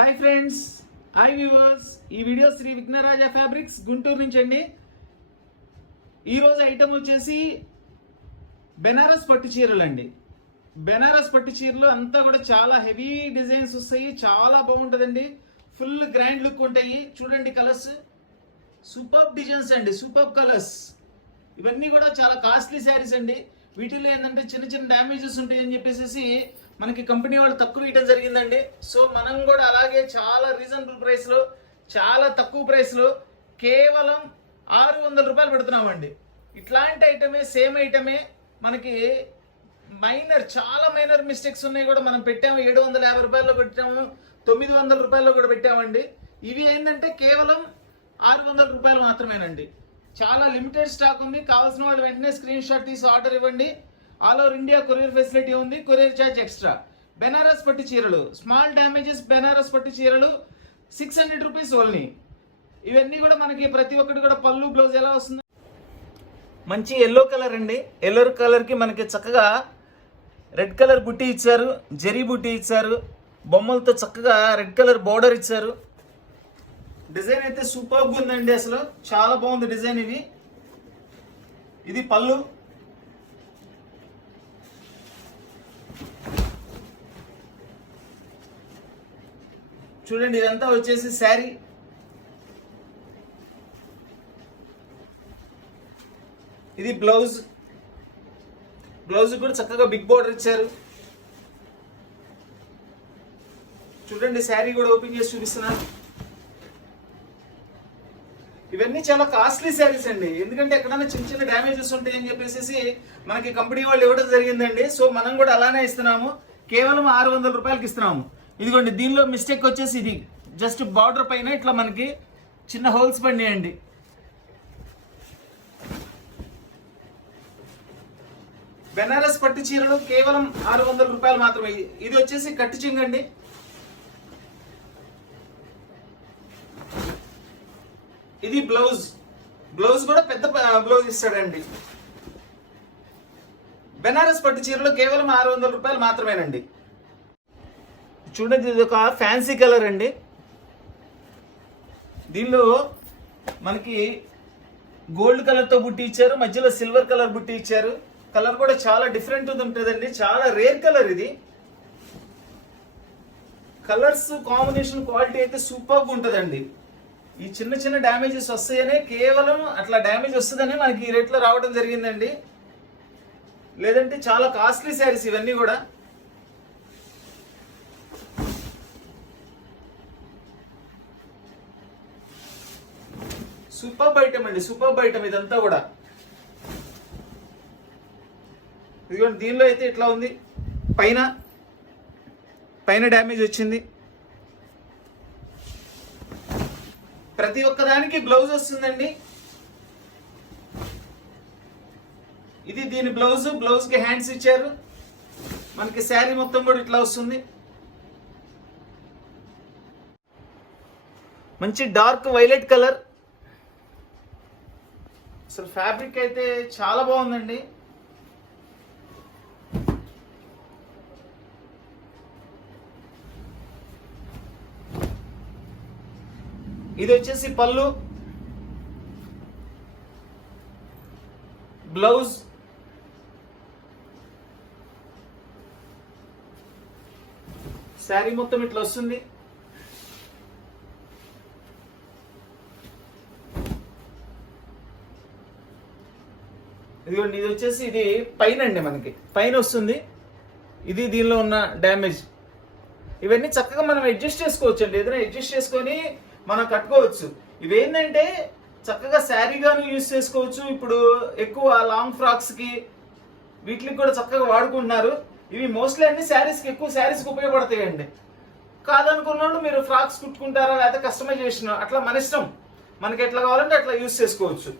Hi friends, hi viewers. ఈ video Shri Vighnaraja fabrics Guntur నుంచి అండి. ఈరోజు ఐటమ్ వచ్చేసి బెనారస్ పట్టు చీరలు అండి. బెనారస్ పట్టు చీరలు అంతా కూడా చాలా హెవీ డిజైన్స్ వస్తాయి, చాలా బాగుంటుందండి. ఫుల్ గ్రాండ్ లుక్ ఉంటాయి. చూడండి కలర్స్, సూపర్ డిజైన్స్ అండి, సూపర్ కలర్స్. ఇవన్నీ కూడా చాలా కాస్ట్లీ శారీస్ అండి. వీటిలో ఏంటంటే చిన్న చిన్న డ్యామేజెస్ ఉంటాయి అని చెప్పేసి మనకి కంపెనీ వాళ్ళు తక్కువ ఇవ్వడం జరిగిందండి. సో మనం కూడా అలాగే చాలా రీజనబుల్ ప్రైస్లో, చాలా తక్కువ ప్రైస్లో కేవలం 600 రూపాయలు పెడుతున్నామండి. ఇట్లాంటి ఐటమే, సేమ్ ఐటమే మనకి చాలా మైనర్ మిస్టేక్స్ ఉన్నాయి కూడా మనం పెట్టాము. 750 రూపాయల్లో పెట్టాము, 900 రూపాయల్లో కూడా పెట్టామండి. ఇవి ఏంటంటే కేవలం 600 రూపాయలు మాత్రమేనండి. చాలా లిమిటెడ్ స్టాక్ ఉంది. కావాల్సిన వాళ్ళు వెంటనే స్క్రీన్ షాట్ తీసి ఆర్డర్ ఇవ్వండి. All over India courier facility ఉంది, కొరియర్ ఛార్జ్ ఎక్స్ట్రా. బెనారస్ పట్టు చీరలు, స్మాల్ డ్యామేజెస్ బెనారస్ పట్టు చీరలు 600 రూపీస్ ఓన్లీ. ఇవన్నీ కూడా మనకి ప్రతి ఒక్కటి కూడా పళ్ళు, బ్లౌజ్ ఎలా వస్తుంది. మంచి ఎల్లో కలర్ అండి. ఎల్లో కలర్కి మనకి చక్కగా రెడ్ కలర్ బుట్టి ఇచ్చారు, జరీ బుట్టి ఇచ్చారు, బొమ్మలతో చక్కగా రెడ్ కలర్ బార్డర్ ఇచ్చారు. డిజైన్ అయితే సూపర్గా ఉందండి, అసలు చాలా బాగుంది డిజైన్. ఇది పళ్ళు. చూడండి, ఇదంతా వచ్చేసి శారీ. ఇది బ్లౌజ్. బ్లౌజ్ కూడా చక్కగా బిగ్ బార్డర్ ఇచ్చారు. చూడండి, శారీ కూడా ఓపెన్ చేసి చూపిస్తున్నాను. ఇవన్నీ చాలా కాస్ట్లీ శారీస్ అండి. ఎందుకంటే ఎక్కడైనా చిన్న చిన్న డ్యామేజెస్ ఉంటాయని చెప్పేసి మనకి కంపెనీ వాళ్ళు ఇవ్వడం జరిగిందండి. సో మనం కూడా అలానే ఇస్తున్నాము, కేవలం 600 రూపాయలకి ఇస్తున్నాము. ఇదిగోండి, దీనిలో మిస్టేక్ వచ్చేసి ఇది జస్ట్ బార్డర్ పైన ఇట్లా మనకి చిన్న హోల్స్ పడినాయండి. బెనారస్ పట్టు చీరలు కేవలం 600 రూపాయలు మాత్రమే. ఇది వచ్చేసి కట్టు చింగండి. ఇది బ్లౌజ్. బ్లౌజ్ కూడా పెద్ద బ్లౌజ్ ఇస్తాడండి. బెనారస్ పట్టు చీరలు కేవలం 600 రూపాయలు మాత్రమేనండి. చూడండి, ఇది ఒక ఫ్యాన్సీ కలర్ అండి. దీనిలో మనకి గోల్డ్ కలర్తో బుట్టి ఇచ్చారు, మధ్యలో సిల్వర్ కలర్ బుట్టి ఇచ్చారు. కలర్ కూడా చాలా డిఫరెంట్ ఉంటుందండి, చాలా రేర్ కలర్ ఇది. కలర్స్ కాంబినేషన్ క్వాలిటీ అయితే సూపర్గా ఉంటుందండి. ఈ చిన్న చిన్న డ్యామేజెస్ వస్తాయనే, కేవలం అట్లా డ్యామేజ్ వస్తుందని మనకి ఈ రేట్లో రావడం జరిగిందండి. లేదంటే చాలా కాస్ట్లీ శారీస్ ఇవన్నీ కూడా. సూపర్ ఐటమ్ అండి, సూపర్ ఐటమ్ ఇదంతా కూడా. ఇదిగోండి, దీనిలో అయితే ఇట్లా ఉంది. పైన డ్యామేజ్ వచ్చింది. ప్రతి ఒక్కదానికి బ్లౌజ్ వస్తుందండి. ఇది దీని బ్లౌజ్. బ్లౌజ్ కి హ్యాండ్స్ ఇచ్చారు. మనకి శారీ మొత్తం కూడా ఇట్లా వస్తుంది. మంచి డార్క్ వైలెట్ కలర్. అసలు ఫ్యాబ్రిక్ అయితే చాలా బాగుందండి. ఇది వచ్చేసి పళ్ళు, బ్లౌజ్. శారీ మొత్తం ఇట్లా వస్తుంది. ఇదిగోండి, ఇది వచ్చేసి ఇది పైన అండి, మనకి పైన వస్తుంది. ఇది దీనిలో ఉన్న డ్యామేజ్. ఇవన్నీ చక్కగా మనం అడ్జస్ట్ చేసుకోవచ్చు అండి. ఏదైనా అడ్జస్ట్ చేసుకొని మనం కట్టుకోవచ్చు. ఇవేంటంటే చక్కగా శారీగాను యూజ్ చేసుకోవచ్చు. ఇప్పుడు ఎక్కువ లాంగ్ ఫ్రాక్స్కి వీటికి కూడా చక్కగా వాడుకుంటున్నారు. ఇవి మోస్ట్లీ అన్ని శారీస్కి, ఎక్కువ శారీస్కి ఉపయోగపడతాయండి. కాదనుకున్నాడు మీరు ఫ్రాక్స్ కుట్టుకుంటారా, లేకపోతే కస్టమైజేషన్, అట్లా మన ఇష్టం. మనకి ఎట్లా కావాలంటే అట్లా యూజ్ చేసుకోవచ్చు.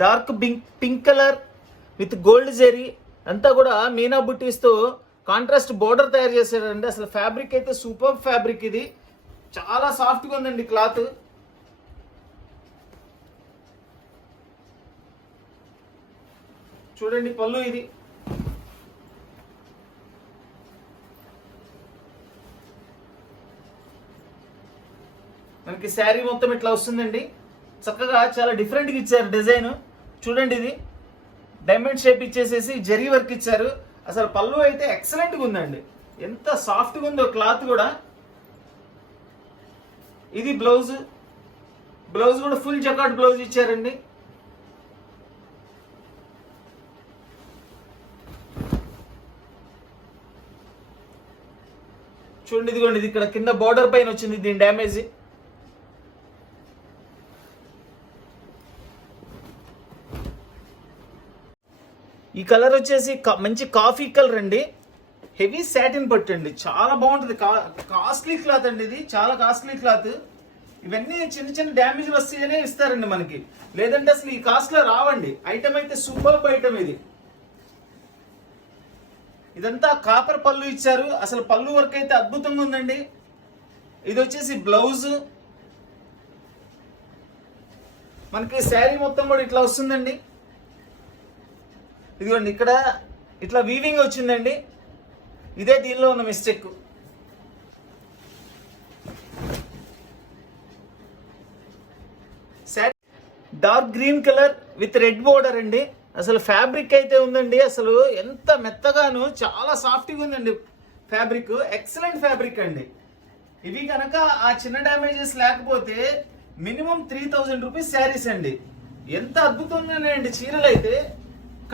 Dark pink colour with gold zari అంతా కూడా మీనా బుట్టీస్తో కాంట్రాస్ట్ బోర్డర్ తయారు చేశాడండి. అసలు ఫ్యాబ్రిక్ అయితే సూపర్ ఫ్యాబ్రిక్. ఇది చాలా సాఫ్ట్గా ఉందండి క్లాత్. చూడండి పళ్ళు ఇది. మనకి శారీ మొత్తం ఇట్లా వస్తుందండి. చక్కగా చాలా డిఫరెంట్గా ఇచ్చారు డిజైన్. చూడండి ఇది డైమండ్ షేప్ ఇచ్చేసేసి జరీ వర్క్ ఇచ్చారు. అసలు పళ్ళు అయితే ఎక్సలెంట్గా ఉందండి. ఎంత సాఫ్ట్గా ఉందో క్లాత్ కూడా. ఇది బ్లౌజ్. బ్లౌజ్ కూడా ఫుల్ జకాట్ బ్లౌజ్ ఇచ్చారండి. చూడండి ఇదిగోండి, ఇది ఇక్కడ కింద బార్డర్ పైన వచ్చింది దీని డ్యామేజ్. ఈ కలర్ వచ్చేసి మంచి కాఫీ కలర్ అండి. హెవీ సాటిన్ పట్టు అండి, చాలా బాగుంటుంది. కాస్ట్లీ క్లాత్ అండి, ఇది చాలా కాస్ట్లీ క్లాత్. ఇవన్నీ చిన్న చిన్న డ్యామేజ్ వస్తాయనే ఇస్తారండి మనకి, లేదంటే అసలు ఈ కాస్ట్ లో రావండి. ఐటమ్ అయితే సూపర్ ఐటమ్ ఇది. ఇదంతా కాపర్ పళ్ళు ఇచ్చారు. అసలు పళ్ళు వర్క్ అయితే అద్భుతంగా ఉందండి. ఇది వచ్చేసి బ్లౌజ్. మనకి శారీ మొత్తం కూడా ఇట్లా వస్తుందండి. ఇదిగోండి ఇక్కడ ఇట్లా వీవింగ్ వచ్చిందండి. ఇదే దీనిలో ఉన్న mistake. Dark green colour with red border అండి. అసలు ఫ్యాబ్రిక్ అయితే ఉందండి, అసలు ఎంత మెత్తగాను చాలా సాఫ్ట్గా ఉందండి. ఫ్యాబ్రిక్ ఎక్సలెంట్ ఫ్యాబ్రిక్ అండి. ఇవి కనుక ఆ చిన్న డ్యామేజెస్ లేకపోతే మినిమం 3000 రూపీస్ శారీస్ అండి. ఎంత అద్భుతంగా ఉన్నాయండి చీరలు అయితే.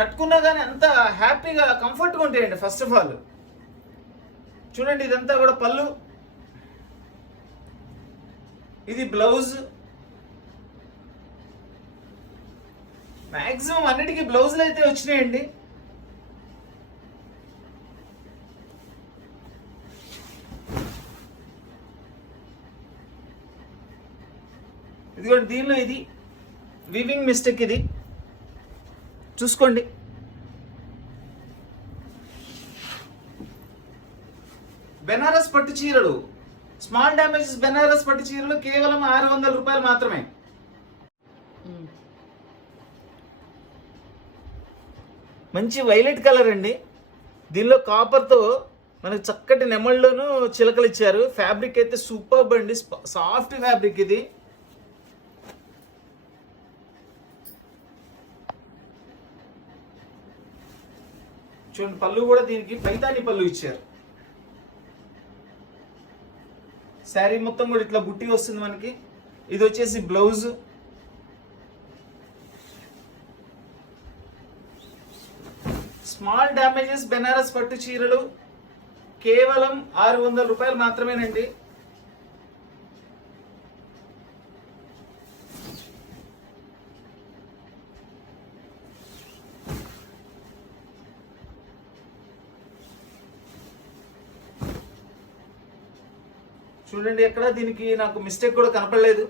కట్టుకున్నా కానీ అంత హ్యాపీగా కంఫర్ట్గా ఉంటాయండి. ఫస్ట్ ఆఫ్ ఆల్ చూడండి, ఇదంతా కూడా పళ్ళు. ఇది బ్లౌజ్. మ్యాక్సిమం అన్నిటికీ బ్లౌజులు అయితే వచ్చినాయండి. ఇదిగోండి దీనిలో ఇది వీవింగ్ మిస్టేక్, ఇది చూసుకోండి. బెనారస్ పట్టు చీరలు, స్మాల్ డ్యామేజెస్ బెనారస్ పట్టు చీరలు కేవలం 600 రూపాయలు మాత్రమే. మంచి వైలెట్ కలర్ అండి. దీనిలో కాపర్తో మనకి చక్కటి నెమళ్ళలోనూ చిలకలు ఇచ్చారు. ఫ్యాబ్రిక్ అయితే సూపర్బ్ అండి, సాఫ్ట్ ఫ్యాబ్రిక్ ఇది. చూడండి పళ్ళు కూడా దీనికి పైతాని పళ్ళు ఇచ్చారు. శారీ మొత్తం కూడా ఇట్లా బుట్టి వస్తుంది మనకి. ఇది వచ్చేసి బ్లౌజ్. స్మాల్ డ్యామేజెస్ బెనారస్ పట్టు చీరలు కేవలం 600 రూపాయలు మాత్రమేనండి. చూడండి ఎక్కడ దీనికి నాకు మిస్టేక్ కూడా కనపడలేదు.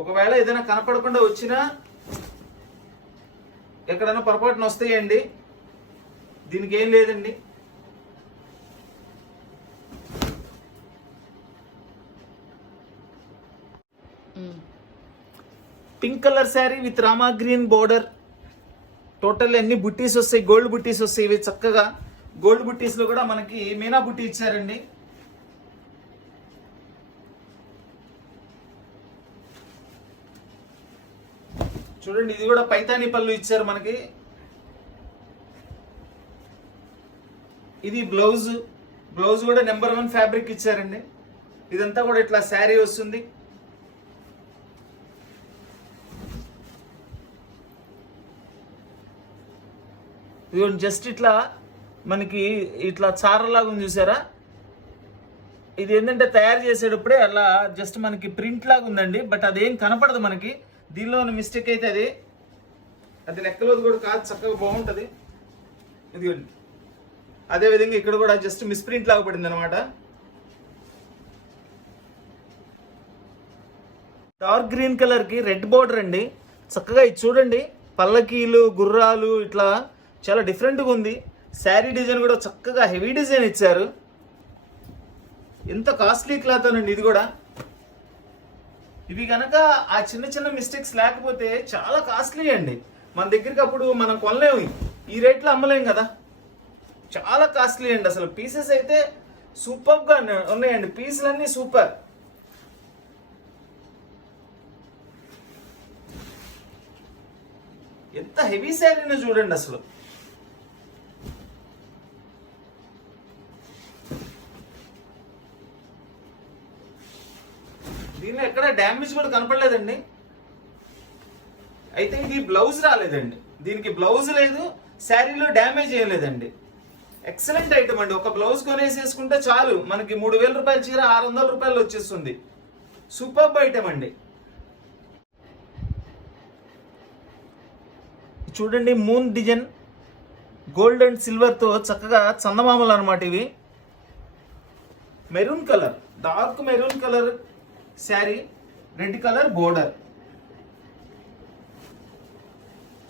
ఒకవేళ ఏదైనా కనపడకుండా వచ్చినా ఎక్కడైనా పొరపాటున వస్తాయండి, దీనికి ఏం లేదండి. Pink colour sari with rama green border. Total అన్ని బుట్టీస్ వస్తాయి, గోల్డ్ బుట్టీస్ వస్తాయి. ఇవి చక్కగా గోల్డ్ బుట్టీస్ లో కూడా మనకి మీనా బుట్టి ఇచ్చారండి. చూడండి ఇది కూడా పైతాని పళ్ళు ఇచ్చారు మనకి. ఇది బ్లౌజ్. బ్లౌజ్ కూడా నెంబర్ 1 ఫ్యాబ్రిక్ ఇచ్చారండి. ఇదంతా కూడా ఇట్లా శారీ వస్తుంది. ఇదిగోండి జస్ట్ ఇట్లా మనకి ఇట్లా చారలాగా ఉంది చూసారా. ఇది ఏంటంటే తయారు చేసేటప్పుడే అలా జస్ట్ మనకి ప్రింట్ లాగా ఉందండి, బట్ అదేం కనపడదు మనకి. దీనిలో ఉన్న మిస్టేక్ అయితే అది లెక్కలోది కూడా కాదు, చక్కగా బాగుంటుంది. ఇదిగోండి అదేవిధంగా ఇక్కడ కూడా జస్ట్ మిస్ప్రింట్ లాగా పడింది అనమాట. డార్క్ గ్రీన్ కలర్కి రెడ్ బోర్డర్ అండి. చక్కగా ఇది చూడండి, పల్లకీలు గుర్రాలు ఇట్లా చాలా డిఫరెంట్గా ఉంది. శారీ డిజైన్ కూడా చక్కగా హెవీ డిజైన్ ఇచ్చారు. ఎంత కాస్ట్లీ క్లాత్ అనండి ఇది కూడా. ఇవి కనుక ఆ చిన్న చిన్న మిస్టేక్స్ లేకపోతే చాలా కాస్ట్లీ అండి. మన దగ్గరికి అప్పుడు మనం కొనలేము, ఈ రేట్లో అమ్మలేం కదా, చాలా కాస్ట్లీ అండి. అసలు పీసెస్ అయితే సూపర్గా ఉన్నాయండి, పీసులన్నీ సూపర్. ఎంత హెవీ శారీనో చూడండి అసలు. దీనిలో ఎక్కడ డ్యామేజ్ కూడా కనపడలేదండి. అయితే ఇది బ్లౌజ్ రాలేదండి, దీనికి బ్లౌజ్ లేదు, శారీలో డ్యామేజ్ ఏం లేదండి. ఎక్సలెంట్ ఐటమ్ అండి. ఒక బ్లౌజ్ కొనేసేసుకుంటే చాలు, మనకి 3000 రూపాయల చీర 600 రూపాయలు వచ్చేస్తుంది. సూపర్ ఐటమ్ అండి. చూడండి, మూన్ డిజైన్ గోల్డ్ అండ్ సిల్వర్తో చక్కగా చందమామలు అనమాట ఇవి. Maroon colour, dark maroon colour sari, red colour border.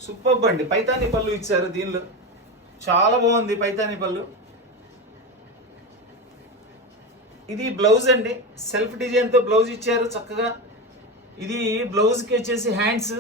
Super అండి. పైతాని పళ్ళు ఇచ్చారు దీనిలో, చాలా బాగుంది పైతాని పళ్ళు. ఇది బ్లౌజ్ అండి, సెల్ఫ్ డిజైన్తో బ్లౌజ్ ఇచ్చారు చక్కగా. ఇది బ్లౌజ్కి వచ్చేసి హ్యాండ్స్.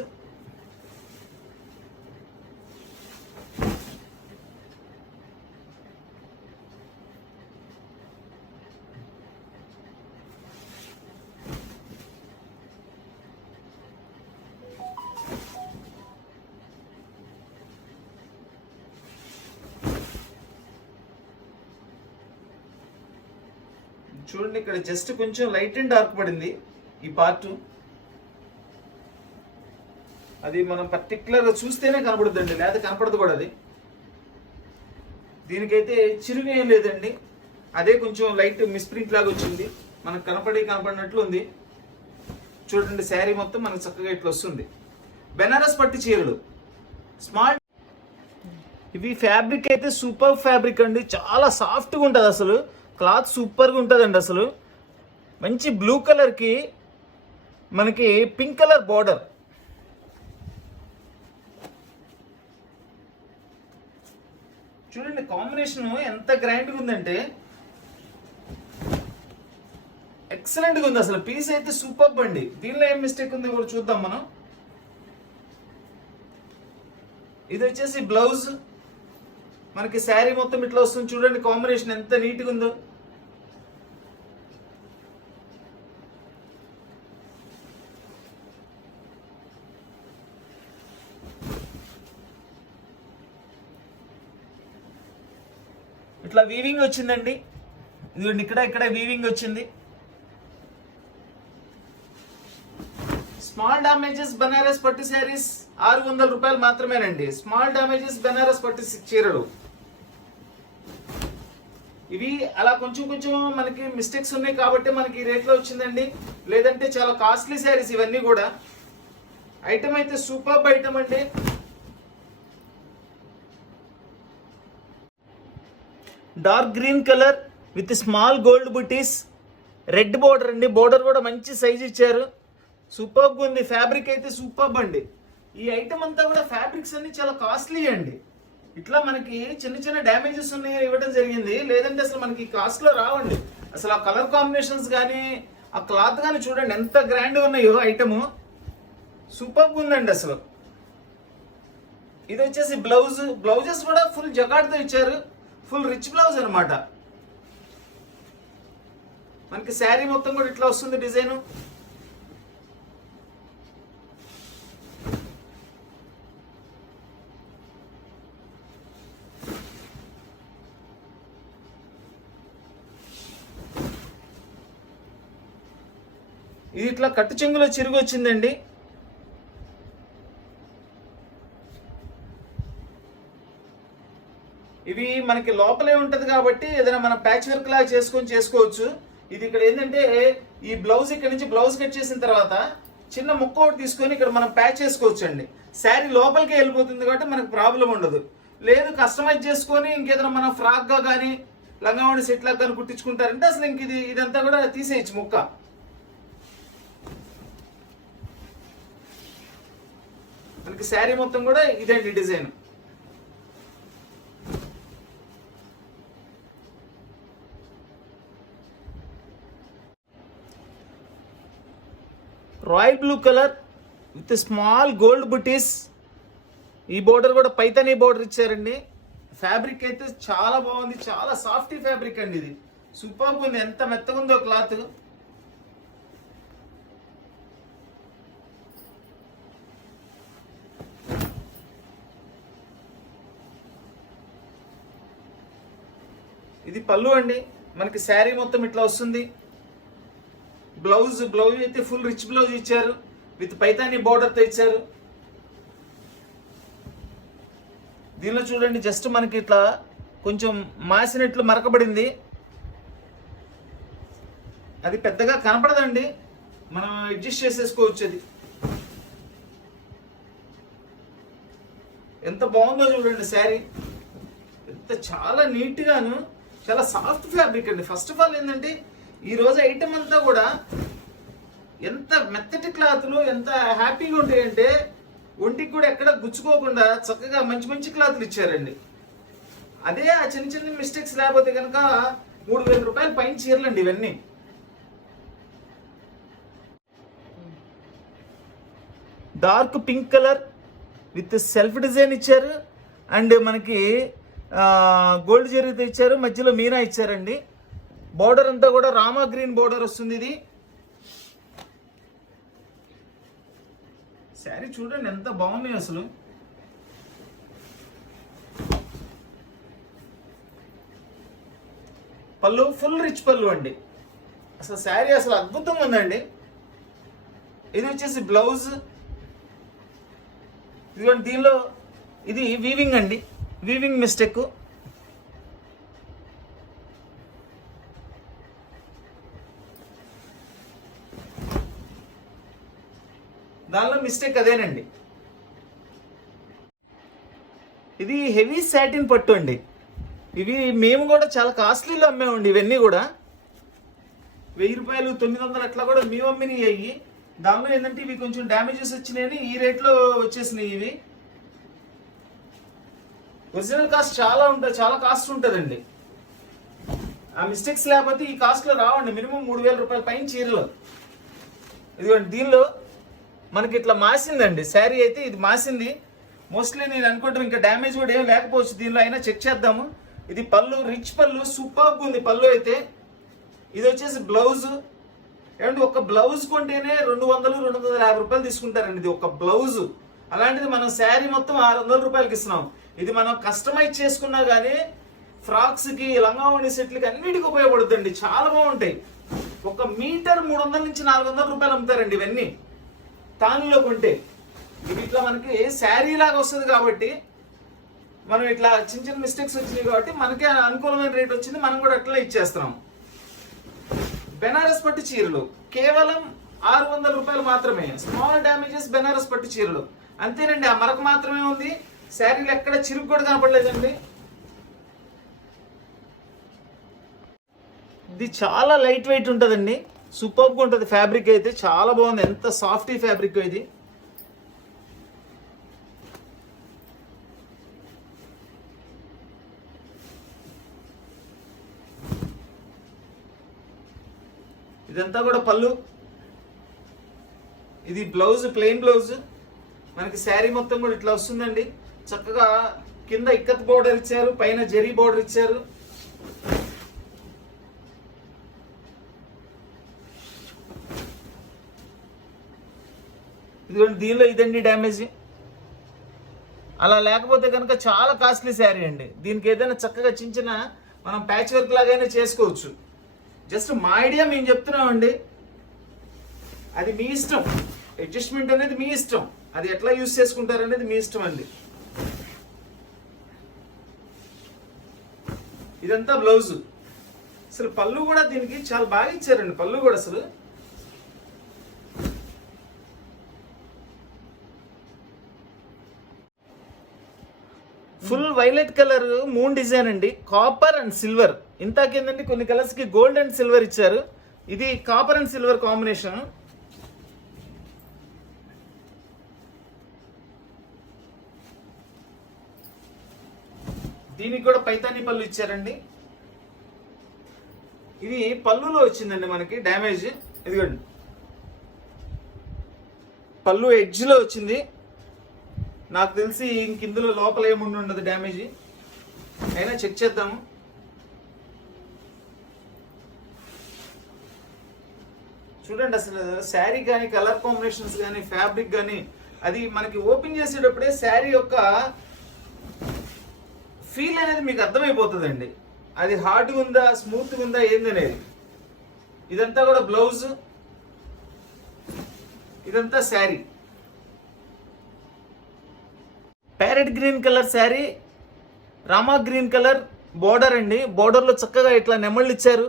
చూడండి, ఇక్కడ జస్ట్ కొంచెం లైట్ అండ్ డార్క్ పడింది ఈ పార్ట్. అది మనం పర్టికులర్గా చూస్తేనే కనపడుతుందండి, లేదా కనపడదు కూడా అది. దీనికైతే చిరుగు ఏం లేదండి, అదే కొంచెం లైట్ మిస్ప్రింట్ లాగా వచ్చింది, మనకు కనపడినట్లు ఉంది. చూడండి, శారీ మొత్తం మనకు చక్కగా ఇట్లా వస్తుంది. బెనారస్ పట్టు చీరలు స్మాల్. ఇవి ఫ్యాబ్రిక్ అయితే సూపర్ ఫ్యాబ్రిక్ అండి, చాలా సాఫ్ట్గా ఉంటుంది అసలు. క్లాత్ సూపర్గా ఉంటుందండి అసలు. మంచి బ్లూ కలర్కి మనకి పింక్ కలర్ బార్డర్. చూడండి, కాంబినేషన్ ఎంత గ్రాండ్గా ఉందంటే ఎక్సలెంట్గా ఉంది అసలు. పీస్ అయితే సూపర్ అండి. దీనిలో ఏం మిస్టేక్ ఉంది కూడా చూద్దాం మనం. ఇది వచ్చేసి బ్లౌజ్, మనకి శారీ మొత్తం ఇట్లా వస్తుంది. చూడండి, కాంబినేషన్ ఎంత నీట్గా ఉందో. ఇట్లా వీవింగ్ వచ్చిందండి, ఇదిగోండి ఇక్కడ వీవింగ్ వచ్చింది. స్మాల్ డామేజెస్ బనారస్ పట్టు శారీస్ 600 రూపాయలు మాత్రమేనండి. స్మాల్ డామేజెస్ బనారస్ పట్టు చీరలు ఇవి. అలా కొంచెం మనకి మిస్టేక్స్ ఉన్నాయి కాబట్టి మనకి ఈ రేట్లో వచ్చిందండి, లేదంటే చాలా కాస్ట్లీ శారీస్ ఇవన్నీ కూడా. ఐటమ్ అయితే సూపర్ ఐటమ్ అండి. Dark green colour with small gold buttis, red border అండి. బోర్డర్ కూడా మంచి సైజ్ ఇచ్చారు, సూపర్గా ఉంది. ఫ్యాబ్రిక్ అయితే సూపర్ అండి. ఈ ఐటమ్ అంతా కూడా ఫ్యాబ్రిక్స్ అన్ని చాలా కాస్ట్లీ అండి. ఇట్లా మనకి చిన్న డ్యామేజెస్ ఉన్నాయి ఇవ్వడం జరిగింది, లేదంటే అసలు మనకి కాస్ట్లో రావండి. అసలు ఆ కలర్ కాంబినేషన్స్ కానీ ఆ క్లాత్ కానీ చూడండి ఎంత గ్రాండ్గా ఉన్నాయో. ఐటము సూపర్గా ఉందండి అసలు. ఇది వచ్చేసి బ్లౌజెస్ కూడా ఫుల్ జగాడ్తో ఇచ్చారు, ఫుల్ రిచ్ బ్లౌజ్ అనమాట. మనకి శారీ మొత్తం కూడా ఇట్లా వస్తుంది డిజైన్. ఇది ఇట్లా కట్టు చెంగులో చిరుగు వచ్చిందండి. ఇవి మనకి లోపలే ఉంటది కాబట్టి ఏదైనా మనం ప్యాచ్ వర్క్ లాగా చేసుకోవచ్చు. ఇది ఇక్కడ ఏంటంటే ఈ బ్లౌజ్ ఇక్కడ నుంచి బ్లౌజ్ కట్ చేసిన తర్వాత చిన్న ముక్క ఒకటి తీసుకొని ఇక్కడ మనం ప్యాచ్ చేసుకోవచ్చు అండి. శారీ లోపలికి వెళ్ళిపోతుంది కాబట్టి మనకు ప్రాబ్లం ఉండదు. లేదు కస్టమైజ్ చేసుకొని ఇంకేదైనా మనం ఫ్రాక్ గా కానీ లంగావణి సెట్ లాగా కానీ కుట్టించుకుంటారంటే అసలు ఇంక ఇదంతా కూడా తీసేయచ్చు ముక్క. మనకి శారీ మొత్తం కూడా ఇదేంటి design. Royal blue colour with small gold బుటీస్, ఈ బోర్డర్ కూడా పైతానీ బోర్డర్ ఇచ్చారండి. ఫ్యాబ్రిక్ అయితే చాలా బాగుంది, చాలా సాఫ్ట్ ఫ్యాబ్రిక్ అండి. ఇది సూపర్గా ఉంది, ఎంత మెత్తగా ఉందో క్లాత్. ఇది పళ్ళు అండి. మనకి శారీ మొత్తం ఇట్లా వస్తుంది. బ్లౌజ్ అయితే ఫుల్ రిచ్ బ్లౌజ్ ఇచ్చారు, విత్ పైతానీ బోర్డర్తో ఇచ్చారు. దీనిలో చూడండి, జస్ట్ మనకి ఇట్లా కొంచెం మాసినట్లు మరకబడింది. అది పెద్దగా కనపడదండి, మనం అడ్జస్ట్ చేసేసుకోవచ్చు. అది ఎంత బాగుందో చూడండి శారీ, ఎంత చాలా నీట్గాను చాలా సాఫ్ట్ ఫ్యాబ్రిక్ అండి. ఫస్ట్ ఆఫ్ ఆల్ ఏంటంటే ఈరోజు ఐటమ్ అంతా కూడా ఎంత మెత్తటి క్లాత్లు ఎంత హ్యాపీగా ఉంటాయంటే ఒంటికి కూడా ఎక్కడ గుచ్చుకోకుండా చక్కగా మంచి మంచి క్లాత్లు ఇచ్చారండి. అదే ఆ చిన్న చిన్న మిస్టేక్స్ లేకపోతే కనుక 3000 రూపాయలు పైన చీరలండి ఇవన్నీ. Dark pink colour with self design ఇచ్చారు, అండ్ మనకి గోల్డ్ జరీతో ఇచ్చారు, మధ్యలో మీనా ఇచ్చారండి. బోర్డర్ అంతా కూడా రామా గ్రీన్ బోర్డర్ వస్తుంది. ఇది శారీ చూడండి ఎంత బాగున్నాయి అసలు. పళ్ళు ఫుల్ రిచ్ పళ్ళు అండి. అసలు శారీ అసలు అద్భుతంగా ఉందండి. ఇది వచ్చేసి బ్లౌజ్. ఇదిగోండి, దీనిలో ఇది వీవింగ్ అండి, వీవింగ్ మిస్టేక్. దానిలో మిస్టేక్ అదేనండి. ఇది హెవీ సాటిన్ పట్టు అండి. ఇవి మేము కూడా చాలా కాస్ట్లీలో అమ్మేమండి. ఇవన్నీ కూడా 1000 రూపాయలు 900 అట్లా కూడా మేము అమ్మినవి అయ్యి. దానిలో ఏంటంటే ఇవి కొంచెం డ్యామేజెస్ వచ్చినాయని ఈ రేట్లో వచ్చేసినాయి. ఇవి ఒరిజినల్ కాస్ట్ చాలా కాస్ట్ ఉంటుందండి. ఆ మిస్టేక్స్ లేకపోతే ఈ కాస్ట్లో రావండి. మినిమం 3000 రూపాయల పైన చీరలు. ఇదిగోండి, దీనిలో మనకి ఇట్లా మాసిందండి శారీ అయితే. ఇది మాసింది మోస్ట్లీ. నేను అనుకుంటాను ఇంకా డ్యామేజ్ కూడా ఏం లేకపోవచ్చు దీనిలో, అయినా చెక్ చేద్దాము. ఇది పళ్ళు, రిచ్ పళ్ళు, సూపర్గా ఉంది పళ్ళు అయితే. ఇది వచ్చేసి బ్లౌజ్. ఏమంటే ఒక బ్లౌజ్ కొంటేనే 200-250 రూపాయలు తీసుకుంటారండి. ఇది ఒక బ్లౌజ్. అలాంటిది మనం శారీ మొత్తం 600 రూపాయలకి ఇస్తున్నాం. ఇది మనం కస్టమైజ్ చేసుకున్నా కానీ ఫ్రాక్స్కి, లంగావోణి సెట్లకి అన్నిటికీ ఉపయోగపడుతుందండి. చాలా బాగుంటాయి. ఒక మీటర్ 300-400 రూపాయలు అమ్ముతారండి ఇవన్నీ తానులో కొంటే. ఇది ఇట్లా మనకి శారీ లాగా వస్తుంది కాబట్టి మనం ఇట్లా చిన్న చిన్న మిస్టేక్స్ వచ్చినాయి కాబట్టి మనకే అనుకూలమైన రేట్ వచ్చింది, మనం కూడా అట్లా ఇచ్చేస్తున్నాం. బెనారస్ పట్టు చీరలు కేవలం 600 రూపాయలు మాత్రమే. స్మాల్ డ్యామేజెస్ బెనారస్ పట్టు చీరలు అంతేనండి. ఆ మరక మాత్రమే ఉంది, శారీలు ఎక్కడ చిరుగు కూడా కనపడలేదండి. ఇది చాలా లైట్ వెయిట్ ఉంటుందండి, సూపర్గా ఉంటుంది. ఫ్యాబ్రిక్ అయితే చాలా బాగుంది, ఎంత సాఫ్ట్ ఫ్యాబ్రిక్ ఇది. ఇదంతా కూడా పళ్ళు. ఇది బ్లౌజ్, ప్లెయిన్ బ్లౌజ్. మనకి శారీ మొత్తం కూడా ఇట్లా వస్తుందండి. చక్కగా కింద ఇక్కత్ బోర్డర్ ఇచ్చారు, పైన జరీ బోర్డర్ ఇచ్చారు. ఇదిగోండి, దీనిలో ఇదండి డ్యామేజ్. అలా లేకపోతే కనుక చాలా కాస్ట్లీ శారీ అండి. దీనికి ఏదైనా చక్కగా చిన్న మనం ప్యాచ్ వర్క్ లాగైనా చేసుకోవచ్చు. జస్ట్ మా ఐడియా మేము చెప్తున్నామండి, అది మీ ఇష్టం. అడ్జస్ట్మెంట్ అనేది మీ ఇష్టం, అది ఎట్లా యూజ్ చేసుకుంటారనేది మీ ఇష్టం అండి. ఇదంతా బ్లౌజ్. అసలు పళ్ళు కూడా దీనికి చాలా బాగా ఇచ్చారండి. పళ్ళు కూడా అసలు full violet colour moon design అండి. Copper and silver. ఇంతకేందండి కొన్ని కలర్స్ కి గోల్డ్ అండ్ సిల్వర్ ఇచ్చారు. ఇది కాపర్ అండ్ సిల్వర్ కాంబినేషన్. దీనికి కూడా పైతానీ పళ్ళు ఇచ్చారండి. ఇది పళ్ళులో వచ్చిందండి మనకి డ్యామేజ్. ఇదిగోండి, పళ్ళు ఎడ్జ్ లో వచ్చింది. నాకు తెలిసి ఇంక ఇందులో లోపల ఏముండి ఉండదు డ్యామేజ్, అయినా చెక్ చేద్దాము. చూడండి అసలు శారీ కానీ కలర్ కాంబినేషన్స్ కానీ ఫ్యాబ్రిక్ కానీ అది మనకి ఓపెన్ చేసేటప్పుడే శారీ యొక్క ఫీల్ అనేది మీకు అర్థమైపోతుందండి. అది హార్డ్గా ఉందా స్మూత్గా ఉందా ఏందనేది. ఇదంతా కూడా బ్లౌజ్, ఇదంతా sari. Parrot green colour sari, Rama green colour border అండి. బోర్డర్లో చక్కగా ఇట్లా నెమళ్ళు ఇచ్చారు.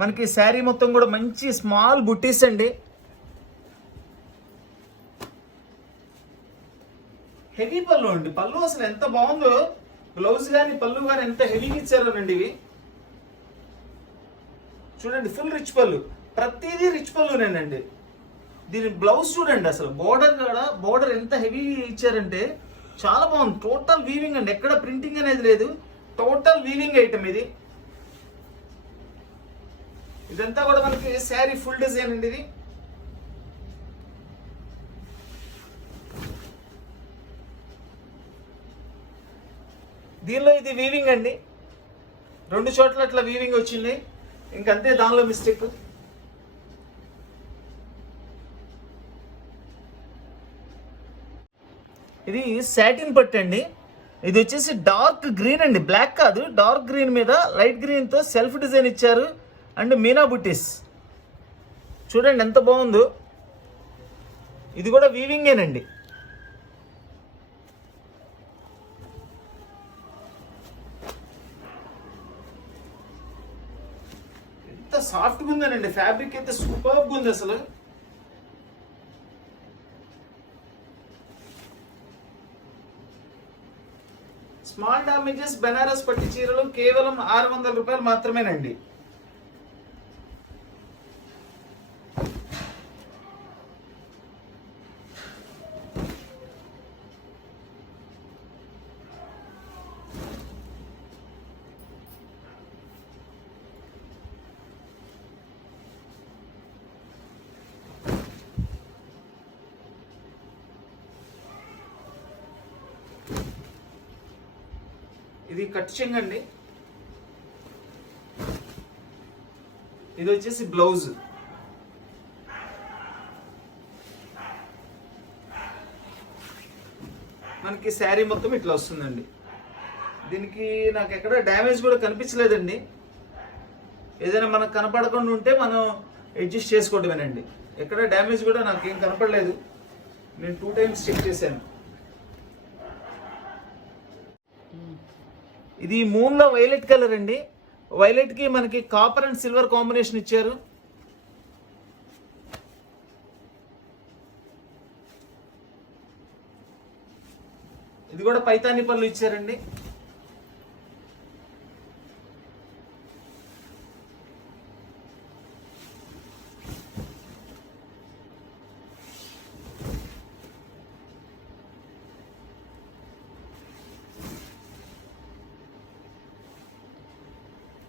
మనకి శారీ మొత్తం కూడా మంచి స్మాల్ బుట్టీస్ అండి. హెవీ పళ్ళు అండి. పళ్ళు అసలు ఎంత బాగుందో, బ్లౌజ్ కానీ పళ్ళు కానీ ఎంత హెవీగా ఇచ్చారోనండి. ఇవి చూడండి, ఫుల్ రిచ్ పళ్ళు, ప్రతిదీ రిచ్ పళ్ళునేనండి. దీని బ్లౌజ్ చూడండి, అసలు బోర్డర్ కూడా బోర్డర్ ఎంత హెవీ ఇచ్చారంటే చాలా బాగుంది. టోటల్ వీవింగ్ అండి, ఎక్కడ ప్రింటింగ్ అనేది లేదు, టోటల్ వీవింగ్ ఐటమ్ ఇది. ఇదంతా కూడా మనకి శారీ ఫుల్ డిజైన్ అండి. ఇది దీనిలో ఇది వీవింగ్ అండి, 2 చోట్ల అట్లా వీవింగ్ వచ్చింది, ఇంకంతే దానిలో మిస్టేక్. ఇది సాటిన్ పట్టు అండి. ఇది వచ్చేసి డార్క్ గ్రీన్ అండి, బ్లాక్ కాదు, డార్క్ గ్రీన్ మీద లైట్ గ్రీన్తో సెల్ఫ్ డిజైన్ ఇచ్చారు అండ్ మీనా బుట్టీస్. చూడండి ఎంత బాగుందో. ఇది కూడా వీవింగేనండి. ఎంత సాఫ్ట్గా ఉందనండి, ఫ్యాబ్రిక్ అయితే సూపర్గా ఉంది అసలు. స్మాల్ డామేజెస్ బెనారస్ పట్టు చీరలు కేవలం 600 రూపాయలు మాత్రమేనండి. ఇది కట్ చెంగండి. ఇది వచ్చేసి బ్లౌజ్. మనకి శారీ మొత్తం ఇట్లా వస్తుందండి. దీనికి నాకు ఎక్కడ డ్యామేజ్ కూడా కనిపించలేదండి. ఏదైనా మనకు కనపడకుండా ఉంటే మనం అడ్జస్ట్ చేసుకోవడమేనండి. ఎక్కడ డ్యామేజ్ కూడా నాకు ఏం కనపడలేదు. నేను 2 టైమ్స్ చెక్ చేశాను. ఇది మూన్లో వైలెట్ కలర్ అండి. వైలెట్కి మనకి కాపర్ అండ్ సిల్వర్ కాంబినేషన్ ఇచ్చారు. ఇది కూడా పైతాని పళ్ళు ఇచ్చారండి.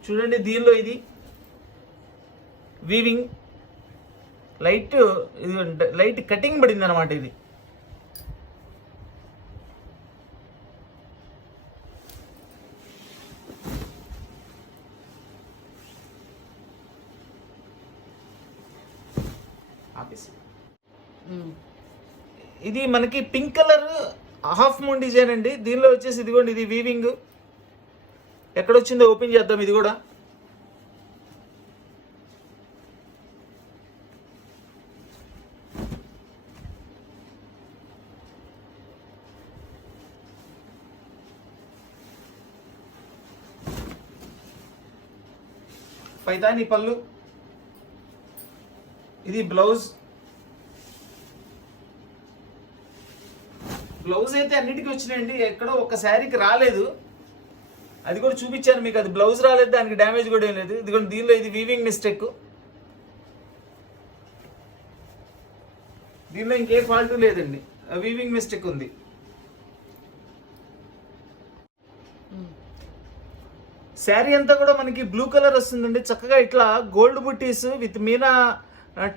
చూడండి, దీనిలో ఇది వీవింగ్ లైట్ కటింగ్ పడింది అనమాట. ఇది ఇది మనకి pink colour half moon design అండి. దీనిలో వచ్చేసి ఇదిగోండి, ఇది వీవింగ్ ఎక్కడొచ్చిందో ఓపెన్ చేద్దాం. ఇది కూడా పైతాని పళ్ళు. ఇది బ్లౌజ్. బ్లౌజ్ అయితే అన్నిటికీ వచ్చినాయండి, ఎక్కడో ఒక శారీకి రాలేదు. అది కూడా చూపించాను మీకు. అది బ్లౌజ్ రాలేదు, దానికి డ్యామేజ్ కూడా ఏం లేదు. ఇది కూడా దీనిలో ఇది వీవింగ్ మిస్టేక్. దీనిలో ఇంకే ఫాల్ట్ లేదండి, వీవింగ్ మిస్టేక్ ఉంది. శారీ అంతా కూడా మనకి బ్లూ కలర్ వస్తుందండి. చక్కగా ఇట్లా గోల్డ్ బుట్టీస్ విత్ మీనా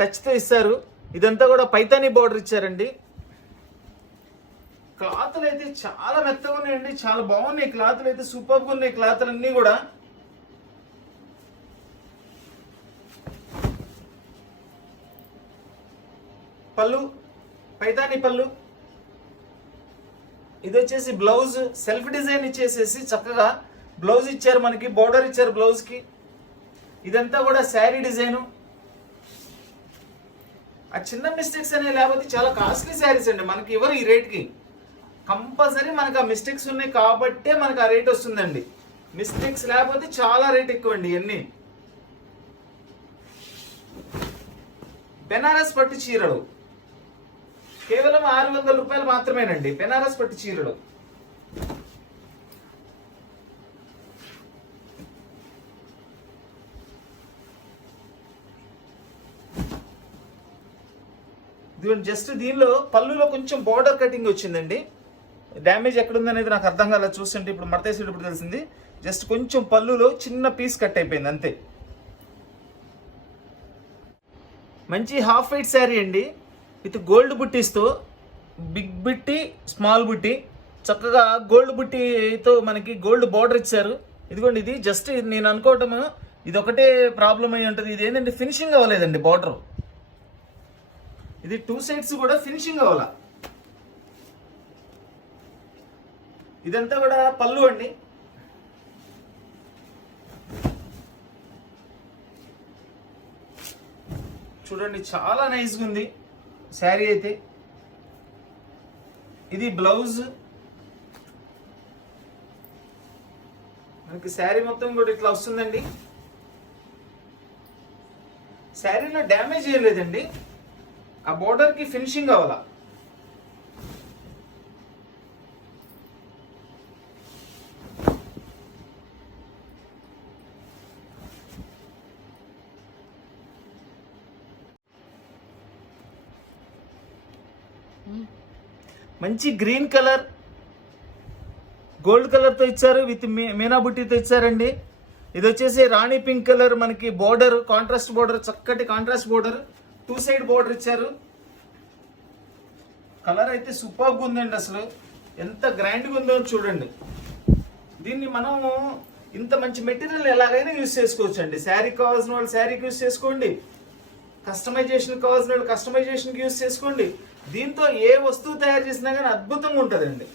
టచ్తో ఇస్తారు. ఇదంతా కూడా పైతానీ బార్డర్ ఇచ్చారండి. క్లాత్లు అయితే చాలా మెత్తగా ఉన్నాయండి, చాలా బాగున్నాయి క్లాత్లు అయితే, సూపర్గా ఉన్నాయి క్లాత్లు అన్నీ కూడా. పళ్ళు పైతాని పళ్ళు, ఇది వచ్చేసి బ్లౌజ్ సెల్ఫ్ డిజైన్ ఇచ్చేసేసి చక్కగా బ్లౌజ్ ఇచ్చారు, మనకి బోర్డర్ ఇచ్చారు బ్లౌజ్ కి. ఇదంతా కూడా శారీ డిజైను. ఆ చిన్న మిస్టేక్స్ అనేవి లేకపోతే చాలా కాస్ట్లీ శారీస్ అండి, మనకి ఇవ్వరు ఈ రేట్కి. కంపల్సరీ మనకు ఆ మిస్టేక్స్ ఉన్నాయి కాబట్టే మనకు ఆ రేట్ వస్తుందండి. మిస్టేక్స్ లేకపోతే చాలా రేట్ ఎక్కువ అండి ఇవన్నీ. బెనారస్ పట్టు చీరలు కేవలం 600 రూపాయలు మాత్రమేనండి, బెనారస్ పట్టు చీరలు. జస్ట్ దీనిలో పళ్ళులో కొంచెం బోర్డర్ కటింగ్ వచ్చిందండి. డ్యామేజ్ ఎక్కడుందనేది నాకు అర్థం కాలేదు చూస్తుంటే, ఇప్పుడు మడతేసేటప్పుడు తెలిసింది. జస్ట్ కొంచెం పళ్ళులో చిన్న పీస్ కట్ అయిపోయింది అంతే. మంచి హాఫ్ వైట్ శారీ అండి, విత్ గోల్డ్ బుట్టీస్తో, బిగ్ బుట్టి స్మాల్ బుట్టి, చక్కగా గోల్డ్ బుట్టితో మనకి గోల్డ్ బార్డర్ ఇచ్చారు. ఇదిగోండి, ఇది జస్ట్ నేను అనుకోవటము ఇది ఒకటే ప్రాబ్లం అయి ఉంటుంది. ఇది ఏంటంటే ఫినిషింగ్ అవ్వలేదండి బార్డర్. ఇది 2 సైడ్స్ కూడా ఫినిషింగ్ అవ్వాల. ఇదంతా కూడా పళ్ళు అండి. చూడండి చాలా నైస్గా ఉంది శారీ అయితే. ఇది బ్లౌజ్, మనకి శారీ మొత్తం కూడా ఇట్లా వస్తుందండి. శారీలో డ్యామేజ్ ఏం లేదండి, ఆ బోర్డర్ కి ఫినిషింగ్ అవ్వాలా. మంచి గ్రీన్ కలర్ గోల్డ్ కలర్ తో ఇచ్చారు, విత్ మీనా బుట్టితో ఇచ్చారండి. ఇది వచ్చేసి రాణి పింక్ కలర్, మనకి బోర్డర్ కాంట్రాస్ట్ బోర్డర్, చక్కటి కాంట్రాస్ట్ బోర్డర్, 2 సైడ్ బోర్డర్ ఇచ్చారు. కలర్ అయితే సూపర్గా ఉందండి, అసలు ఎంత గ్రాండ్గా ఉందో చూడండి. దీన్ని మనము ఇంత మంచి మెటీరియల్ ఎలాగైనా యూజ్ చేసుకోవచ్చు అండి. శారీ కావాల్సిన వాళ్ళు శారీకి యూజ్ చేసుకోండి, కస్టమైజేషన్ కావాల్సిన వాళ్ళు కస్టమైజేషన్కి యూజ్ చేసుకోండి. దీంతో ఏ వస్తువు తయారు చేసినా కానీ అద్భుతంగా ఉంటుందండి.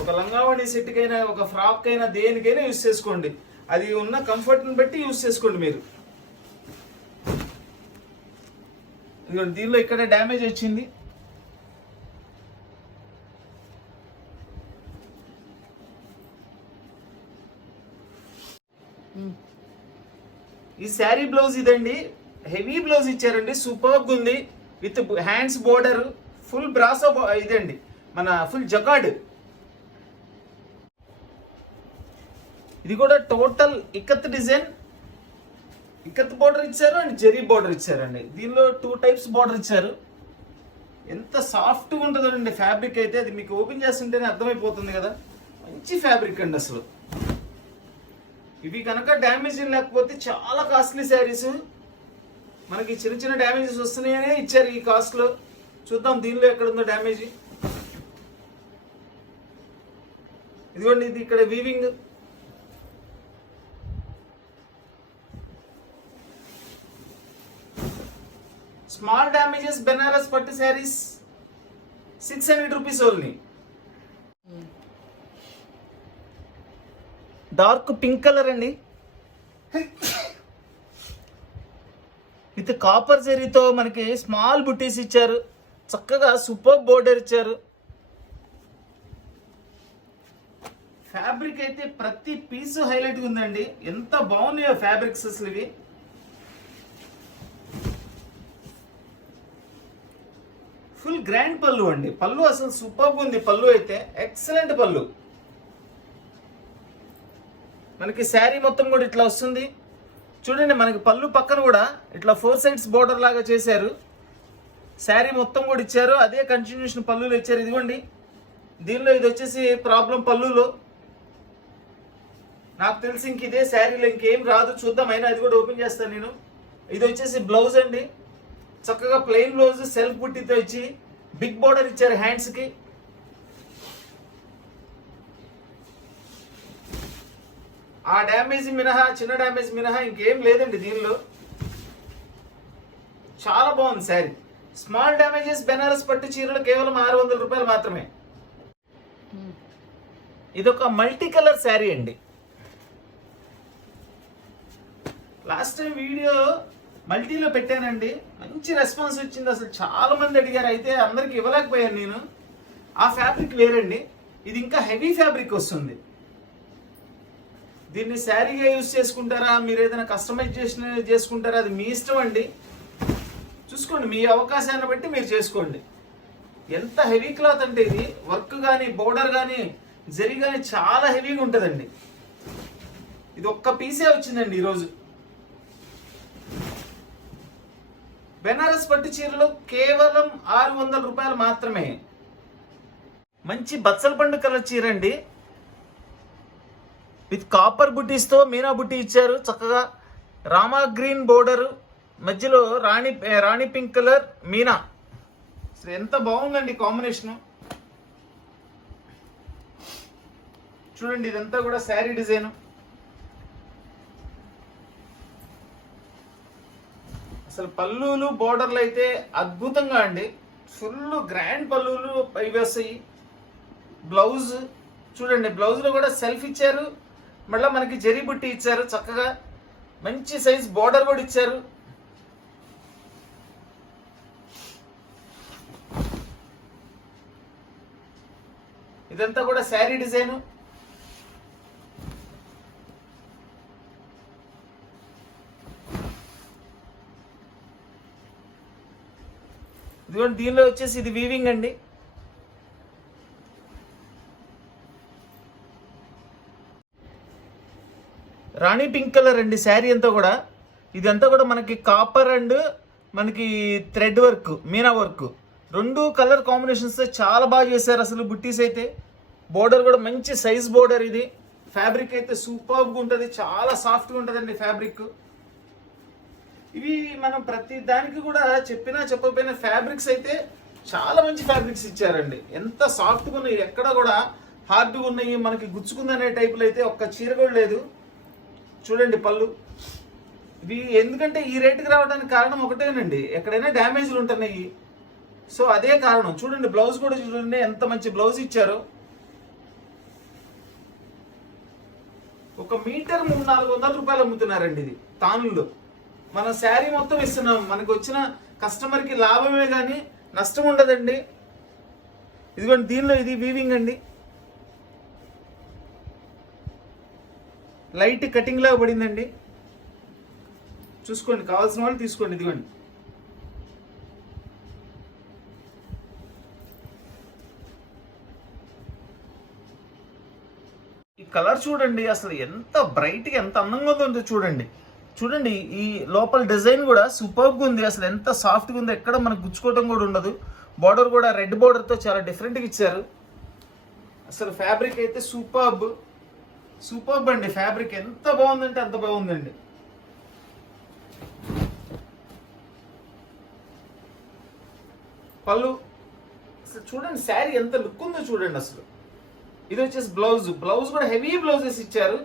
ఒక లంగావణి సెట్కైనా, ఒక ఫ్రాక్ అయినా, దేనికైనా యూజ్ చేసుకోండి. అది ఉన్న కంఫర్ట్ని బట్టి యూజ్ చేసుకోండి మీరు. దీనిలో ఇక్కడ డ్యామేజ్ వచ్చింది. ఈ శారీ బ్లౌజ్ ఇదండి, హెవీ బ్లౌజ్ ఇచ్చారండి, సూపర్గా ఉంది. With hands border, full brasso ఇదండి, మన ఫుల్ జకార్డ్. ఇది కూడా total ikat design, ikat border ఇచ్చారు అండ్ జెరీ బోర్డర్ ఇచ్చారండి. దీనిలో 2 టైప్స్ బోర్డర్ ఇచ్చారు. ఎంత సాఫ్ట్గా ఉంటుందండి ఫ్యాబ్రిక్ అయితే, అది మీకు ఓపెన్ చేస్తుంటేనే అర్థమైపోతుంది కదా. మంచి ఫ్యాబ్రిక్ అండి అసలు. ఇవి కనుక డ్యామేజ్ లేకపోతే చాలా కాస్ట్లీ శారీస్. మనకి చిన్న చిన్న డ్యామేజెస్ వస్తున్నాయనే ఇచ్చారు ఈ కాస్ట్ లో. చూద్దాం దీనిలో ఎక్కడ ఉందో డ్యామేజ్. ఇదిగోండి, ఇది ఇక్కడ వీవింగ్. స్మాల్ డ్యామేజెస్ బెనారస్ పట్టు saris 600 rupees only. Dark pink colour అండి, విత్ కాపర్ జరీతో మనకి స్మాల్ బుటీస్ ఇచ్చారు, చక్కగా సూపర్ బోర్డర్ ఇచ్చారు. ఫ్యాబ్రిక్ అయితే ప్రతి పీస్ హైలైట్ ఉందండి, ఎంత బాగున్నాయో ఫ్యాబ్రిక్స్ అసలు ఇవి. ఫుల్ గ్రాండ్ పళ్ళు అండి, పళ్ళు అసలు సూపర్ ఉంది. పళ్ళు అయితే ఎక్సలెంట్ పళ్ళు. మనకి శారీ మొత్తం కూడా ఇట్లా వస్తుంది చూడండి. మనకి పళ్ళు పక్కన కూడా ఇట్లా 4 సైడ్స్ బోర్డర్ లాగా చేశారు. శారీ మొత్తం కూడా ఇచ్చారు, అదే కంటిన్యూషన్ పళ్ళులో ఇచ్చారు. ఇదిగోండి, దీనిలో ఇది వచ్చేసి ప్రాబ్లం పళ్ళులో. నాకు తెలిసి ఇంక ఇదే శారీలో ఇంకేం రాదు, చూద్దాం. అయినా అది కూడా ఓపెన్ చేస్తాను నేను. ఇది వచ్చేసి బ్లౌజ్ అండి, చక్కగా ప్లెయిన్ బ్లౌజ్ సెల్ఫ్ బుట్టితో ఇచ్చి బిగ్ బోర్డర్ ఇచ్చారు హ్యాండ్స్కి. ఆ డ్యామేజ్ మినహా, చిన్న డ్యామేజ్ మినహా ఇంకేం లేదండి దీనిలో. చాలా బాగుంది శారీ. స్మాల్ డ్యామేజెస్ బెనారస్ పట్టు చీరలు కేవలం 600 రూపాయలు మాత్రమే. ఇదొక మల్టీ కలర్ శారీ అండి. లాస్ట్ టైం వీడియో మల్టీలో పెట్టానండి, మంచి రెస్పాన్స్ వచ్చింది. అసలు చాలా మంది అడిగారు, అయితే అందరికి ఇవ్వలేకపోయాను నేను. ఆ ఫ్యాబ్రిక్ వేరండి, ఇది ఇంకా హెవీ ఫ్యాబ్రిక్ వస్తుంది. దీన్ని శారీగా యూజ్ చేసుకుంటారా, మీరు ఏదైనా కస్టమైజేషన్ చేసుకుంటారా, అది మీ ఇష్టం అండి. చూసుకోండి, మీ అవకాశాన్ని బట్టి మీరు చేసుకోండి. ఎంత హెవీ క్లాత్ అంటే ఇది, వర్క్ కానీ బోర్డర్ కానీ జరీ కానీ చాలా హెవీగా ఉంటుందండి. ఇది ఒక్క పీసే వచ్చిందండి ఈరోజు. బెనారస్ పట్టు చీరలు కేవలం 600 రూపాయలు మాత్రమే. మంచి బచ్చల పండు కలర్ చీర అండి, విత్ కాపర్ బుటీస్తో మీనా బుటీ ఇచ్చారు. చక్కగా రామా గ్రీన్ బోర్డర్, మధ్యలో రాణి పింక్ కలర్ మీనా. అసలు ఎంత బాగుందండి కాంబినేషన్. చూడండి, ఇదంతా కూడా శారీ డిజైన్. అసలు పళ్ళులు బోర్డర్లు అయితే అద్భుతంగా అండి, ఫుల్ గ్రాండ్ పళ్ళులు ఇవి వస్తాయి. బ్లౌజ్ చూడండి, బ్లౌజ్ లో కూడా సెల్ఫ్ ఇచ్చారు, మళ్ళీ మనకి జరీ బుట్టి ఇచ్చారు. చక్కగా మంచి సైజ్ బోర్డర్ కూడా ఇచ్చారు. ఇదంతా కూడా శారీ డిజైన్. ఇదిగోండి, దీనిలో వచ్చేసి ఇది వీవింగ్ అండి. రాణి పింక్ కలర్ అండి శారీ అంతా కూడా. ఇదంతా కూడా మనకి కాపర్ అండ్ మనకి థ్రెడ్ వర్క్, మీనా వర్క్, రెండు కలర్ కాంబినేషన్స్ చాలా బాగా చేశారు. అసలు బుట్టీస్ అయితే, బోర్డర్ కూడా మంచి సైజ్ బోర్డర్. ఇది ఫ్యాబ్రిక్ అయితే సూపర్గా ఉంటుంది, చాలా సాఫ్ట్గా ఉంటుందండి ఫ్యాబ్రిక్. ఇవి మనం ప్రతి దానికి కూడా చెప్పినా చెప్పకపోయినా ఫ్యాబ్రిక్స్ అయితే చాలా మంచి ఫ్యాబ్రిక్స్ ఇచ్చారండి. ఎంత సాఫ్ట్గా ఉన్నాయి, ఎక్కడ కూడా హార్డ్గా ఉన్నాయి, మనకి గుచ్చుకుందనే టైపులో అయితే ఒక్క చీర కూడా లేదు. చూడండి పళ్ళు. ఇవి ఎందుకంటే ఈ రేటుకి రావడానికి కారణం ఒకటేనండి, ఎక్కడైనా డ్యామేజ్లు ఉంటున్నాయి, సో అదే కారణం. చూడండి, బ్లౌజ్ కూడా చూడండి ఎంత మంచి బ్లౌజ్ ఇచ్చారో. 1 మీటర్ 400 రూపాయలు అమ్ముతున్నారండి ఇది తానుల్లో. మనం శారీ మొత్తం ఇస్తున్నాం, మనకు వచ్చిన కస్టమర్కి లాభమే కానీ నష్టం ఉండదండి. ఇదిగోండి, దీనిలో ఇది వీవింగ్ అండి, లైట్ కటింగ్ లాగా పడిందండి. చూసుకోండి, కావాల్సిన వాళ్ళు తీసుకోండి. ఇదిగోండి, ఈ కలర్ చూడండి, అసలు ఎంత బ్రైట్గా ఎంత అందంగా ఉందో చూడండి. చూడండి, ఈ లోపల డిజైన్ కూడా సూపర్గా ఉంది, అసలు ఎంత సాఫ్ట్గా ఉందో, ఎక్కడ మనకు గుచ్చుకోవడం కూడా ఉండదు. బార్డర్ కూడా రెడ్ బార్డర్తో చాలా డిఫరెంట్గా ఇచ్చారు. అసలు ఫ్యాబ్రిక్ అయితే సూపర్బ్ అండి. ఫ్యాబ్రిక్ ఎంత బాగుందంటే అంత బాగుందండి. పళ్ళు అసలు చూడండి, శారీ ఎంత లుక్ ఉందో చూడండి అసలు. ఇది వచ్చేసి బ్లౌజ్ కూడా హెవీ బ్లౌజెస్ ఇచ్చారు.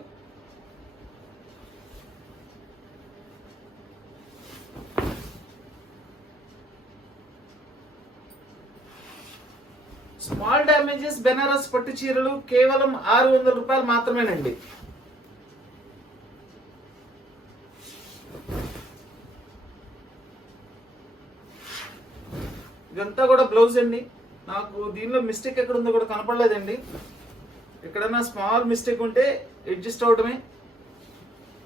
స్మాల్ డ్యామేజెస్ బెనారస్ పట్టు చీరలు కేవలం 600 రూపాయలు మాత్రమేనండి. ఇదంతా కూడా బ్లౌజ్ అండి. నాకు దీనిలో మిస్టేక్ ఎక్కడ ఉందో కూడా కనపడలేదండి. ఎక్కడైనా స్మాల్ మిస్టేక్ ఉంటే అడ్జస్ట్ అవడమే.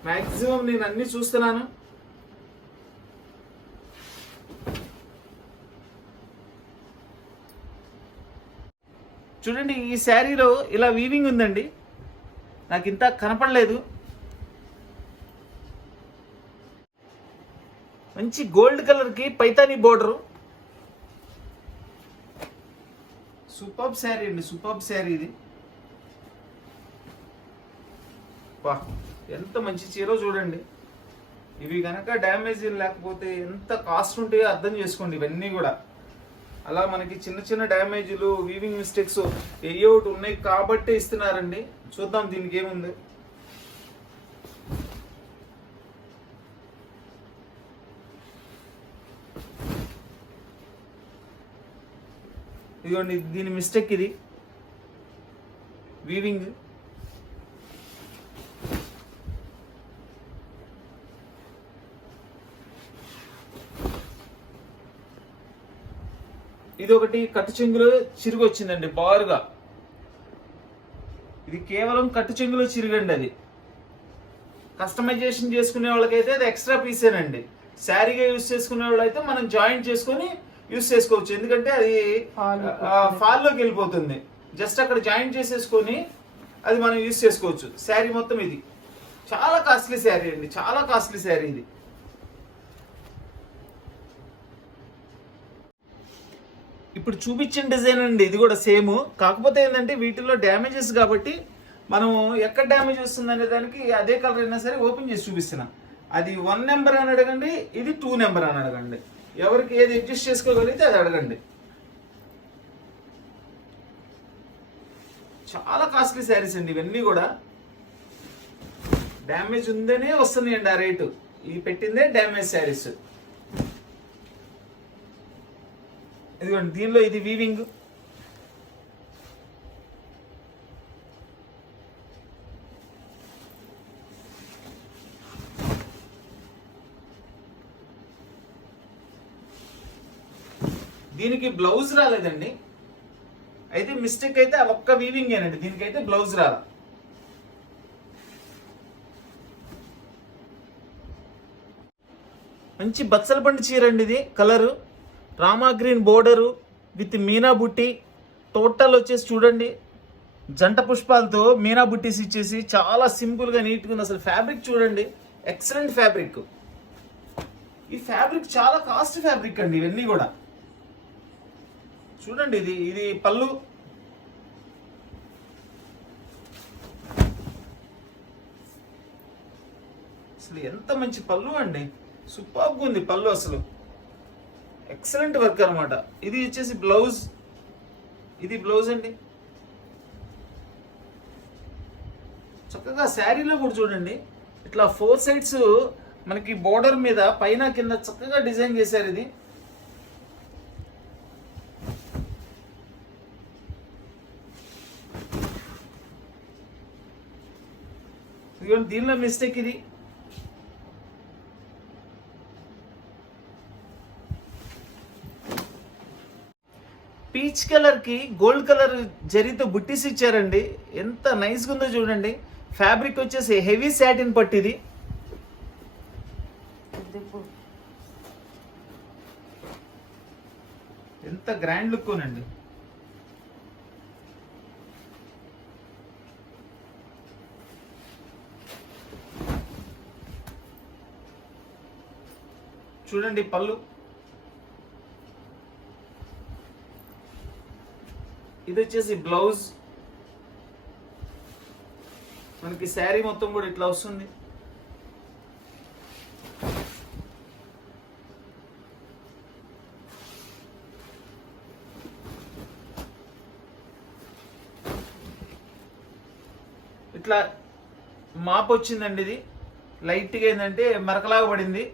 మ్యాక్సిమం నేను అన్ని చూస్తున్నాను. చూడండి, ఈ శారీలో ఇలా వీవింగ్ ఉందండి, నాకు ఇంత కనపడలేదు. మంచి గోల్డ్ కలర్కి పైతానీ బోర్డరు. సూపర్బ్ శారీ అండి, సూపర్బ్ శారీ ఇది. వా, ఎంత మంచి చీరో చూడండి. ఇవి కనుక డ్యామేజ్ లేకపోతే ఎంత కాస్ట్ ఉంటాయో అర్థం చేసుకోండి. ఇవన్నీ కూడా అలా మనకి చిన్న చిన్న డ్యామేజ్లు, వీవింగ్ మిస్టేక్స్ ఏయో ఒకటి ఉన్నాయి కాబట్టి ఇస్తున్నారండి. చూద్దాం దీనికి ఏముంది. ఇదిగోండి దీని మిస్టేక్, ఇది వీవింగ్. ఇది ఒకటి కట్టు చెంగులో చిరుగు వచ్చిందండి బారుగా. ఇది కేవలం కట్టు చెంగులో చిరుగండి. అది కస్టమైజేషన్ చేసుకునే వాళ్ళకైతే అది ఎక్స్ట్రా పీసేనండి. శారీగా యూజ్ చేసుకునే వాళ్ళు అయితే మనం జాయింట్ చేసుకొని యూజ్ చేసుకోవచ్చు, ఎందుకంటే అది ఫాల్లోకి వెళ్ళిపోతుంది. జస్ట్ అక్కడ జాయింట్ చేసేసుకొని అది మనం యూజ్ చేసుకోవచ్చు. శారీ మొత్తం ఇది చాలా కాస్ట్లీ శారీ అండి, చాలా కాస్ట్లీ శారీ ఇది. ఇప్పుడు చూపించిన డిజైన్ అండి, ఇది కూడా సేమ్. కాకపోతే ఏంటంటే వీటిల్లో డ్యామేజెస్ కాబట్టి మనం ఎక్కడ డ్యామేజ్ వస్తుంది అనే దానికి అదే కలర్ అయినా సరే ఓపెన్ చేసి చూపిస్తున్నా. అది 1 నెంబర్ అని అడగండి, ఇది 2 నెంబర్ అని అడగండి. ఎవరికి ఏది అడ్జస్ట్ చేసుకోగలిగితే అది అడగండి. చాలా కాస్ట్లీ శారీస్ అండి ఇవన్నీ కూడా. డ్యామేజ్ ఉందనే వస్తున్నాయండి ఆ రేటు. ఇది పెట్టిందే డ్యామేజ్ శారీస్. ఇదిగోండి దీనిలో ఇది వీవింగ్. దీనికి బ్లౌజ్ రాలేదండి, అయితే మిస్టేక్ అయితే ఆ ఒక్క వీవింగ్ ఏనండి, దీనికైతే బ్లౌజ్ రాల. మంచి బచ్చల పండు చీర అండి ఇది. Colour Rama green border with Meena బుట్టి. టోటల్ వచ్చేసి చూడండి జంట పుష్పాలతో మీనా బుట్టీస్ ఇచ్చేసి చాలా సింపుల్గా నీట్గా ఉంది. అసలు ఫ్యాబ్రిక్ చూడండి, ఎక్సలెంట్ ఫ్యాబ్రిక్. ఈ ఫ్యాబ్రిక్ చాలా కాస్ట్ ఫ్యాబ్రిక్ అండి ఇవన్నీ కూడా. చూడండి ఇది పళ్ళు. అసలు ఎంత మంచి పళ్ళు అండి, సూపర్గా ఉంది పళ్ళు. అసలు ఎక్సలెంట్ వర్క్ అనమాట. ఇది వచ్చేసి బ్లౌజ్, ఇది బ్లౌజ్ అండి. చక్కగా శారీలో కూడా చూడండి ఇట్లా 4 సైడ్స్ మనకి బోర్డర్ మీద పైన కింద చక్కగా డిజైన్ చేశారు. ఇది దీనిలో మిస్టేక్ ఇది. పీచ్ కలర్ కి గోల్డ్ కలర్ జరీతో బుట్టీస్ ఇచ్చారండి. ఎంత నైస్గా ఉందో చూడండి. ఫ్యాబ్రిక్ వచ్చేసి హెవీ సాటిన్ పట్టు. ఇది ఎంత గ్రాండ్ లుక్ ఉనండి. చూడండి పళ్ళు. ఇది వచ్చేసి బ్లౌజ్. మనకి శారీ మొత్తం కూడా ఇట్లా వస్తుంది. ఇట్లా మాప్ వచ్చిందండి. ఇది లైట్గా ఏంటంటే మరకలాగా పడింది.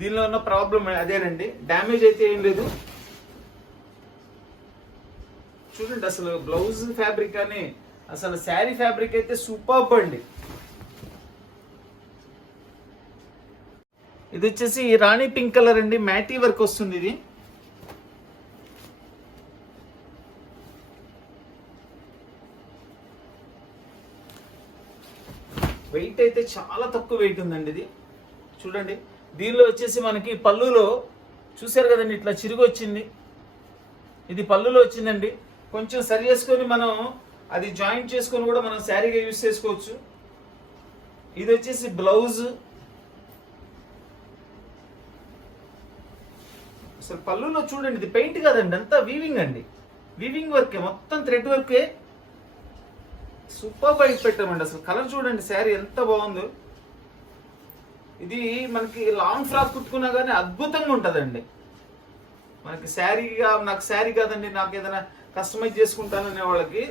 దీనిలో ఉన్న ప్రాబ్లం అదేనండి, డ్యామేజ్ అయితే ఏం లేదు. చూడండి అసలు బ్లౌజ్ ఫ్యాబ్రిక్ అని, అసలు శారీ ఫ్యాబ్రిక్ అయితే సూపర్బ్ అండి. ఇది వచ్చేసి రాణి పింక్ కలర్ అండి, మ్యాటీ వర్క్ వస్తుంది. ఇది వెయిట్ అయితే చాలా తక్కువ వెయిట్ ఉందండి. ఇది చూడండి. దీనిలో వచ్చేసి మనకి పళ్ళులో చూసారు కదండి ఇట్లా చిరుగు వచ్చింది. ఇది పళ్ళులో వచ్చిందండి. కొంచెం సరి చేసుకొని మనం అది జాయింట్ చేసుకొని కూడా మనం శారీగా యూజ్ చేసుకోవచ్చు. ఇది వచ్చేసి బ్లౌజ్. అసలు పళ్ళులో చూడండి ఇది పెయింట్ కాదండి, అంతా వీవింగ్ అండి. వీవింగ్ వర్కే, మొత్తం థ్రెడ్ వర్కే. సూపర్ బైట్ పెట్టామండి. అసలు కలర్ చూడండి, శారీ ఎంత బాగుందో. ఇది మనకి లాంగ్ ఫ్రాక్ కుట్టుకున్నా కానీ అద్భుతంగా ఉంటుందండి. మనకి శారీగా, నాకు శారీ కాదండి నాకు ఏదైనా కస్టమైజ్ చేసుకుంటాననే వాళ్ళకి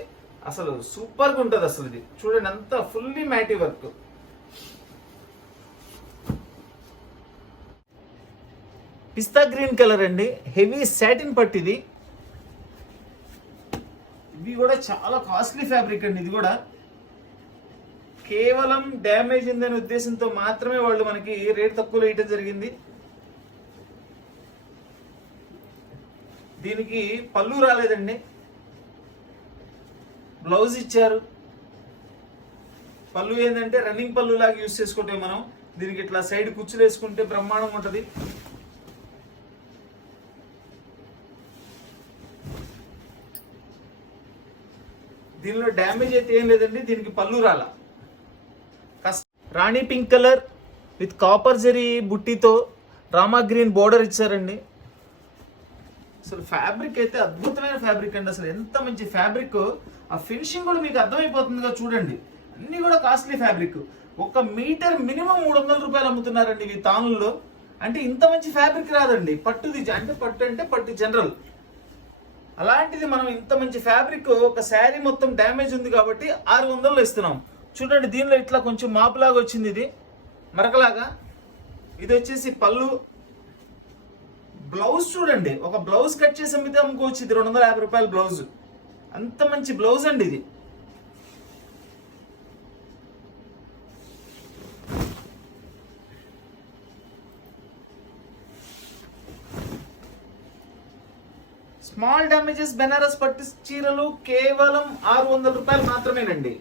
అసలు సూపర్గా ఉంటుంది. అసలు ఇది చూడండి అంతా ఫుల్లీ మ్యాటీ వర్క్. పిస్తా గ్రీన్ కలర్ అండి, హెవీ సాటిన్ పట్టు. ఇది ఇవి కూడా చాలా కాస్ట్లీ ఫ్యాబ్రిక్ అండి. ఇది కూడా కేవలం డ్యామేజ్ ఉందనే ఉద్దేశంతో మాత్రమే వాళ్ళు మనకి రేట్ తక్కువలో వేయటం జరిగింది. దీనికి పళ్ళు రాలేదండి, బ్లౌజ్ ఇచ్చారు. పళ్ళు ఏంటంటే రన్నింగ్ పళ్ళు లాగా యూజ్ చేసుకుంటే మనం దీనికి ఇట్లా సైడ్ కుచ్చులు వేసుకుంటే బ్రహ్మాండంగా ఉంటుంది. దీనిలో డ్యామేజ్ అయితే ఏం లేదండి. దీనికి పళ్ళు రాల. Rani pink colour with copper zari బుట్టితో రామా గ్రీన్ బోర్డర్ ఇచ్చారండి. అసలు ఫ్యాబ్రిక్ అయితే అద్భుతమైన ఫ్యాబ్రిక్ అండి. అసలు ఎంత మంచి ఫ్యాబ్రిక్. ఆ ఫినిషింగ్ కూడా మీకు అర్థమైపోతుందిగా చూడండి. అన్ని కూడా కాస్ట్లీ ఫ్యాబ్రిక్. 1 మీటర్ మినిమం 300 రూపాయలు అమ్ముతున్నారండి ఇవి తానుల్లో. అంటే ఇంత మంచి ఫ్యాబ్రిక్ రాదండి. పట్టుది అంటే పట్టు జనరల్. అలాంటిది మనం ఇంత మంచి ఫ్యాబ్రిక్ ఒక శారీ మొత్తం డ్యామేజ్ ఉంది కాబట్టి 600లో ఇస్తున్నాం. చూడండి, దీనిలో ఇట్లా కొంచెం మాపులాగా వచ్చింది, ఇది మరకలాగా. ఇది వచ్చేసి పళ్ళు. బ్లౌజ్ చూడండి, ఒక బ్లౌజ్ కట్ చేసి అమ్మితే అమ్ముకోవచ్చు. ఇది 250 రూపాయల బ్లౌజ్. అంత మంచి బ్లౌజ్ అండి ఇది. స్మాల్ డ్యామేజెస్ బెనారస్ పట్టు చీరలు కేవలం 600 రూపాయలు మాత్రమేనండి.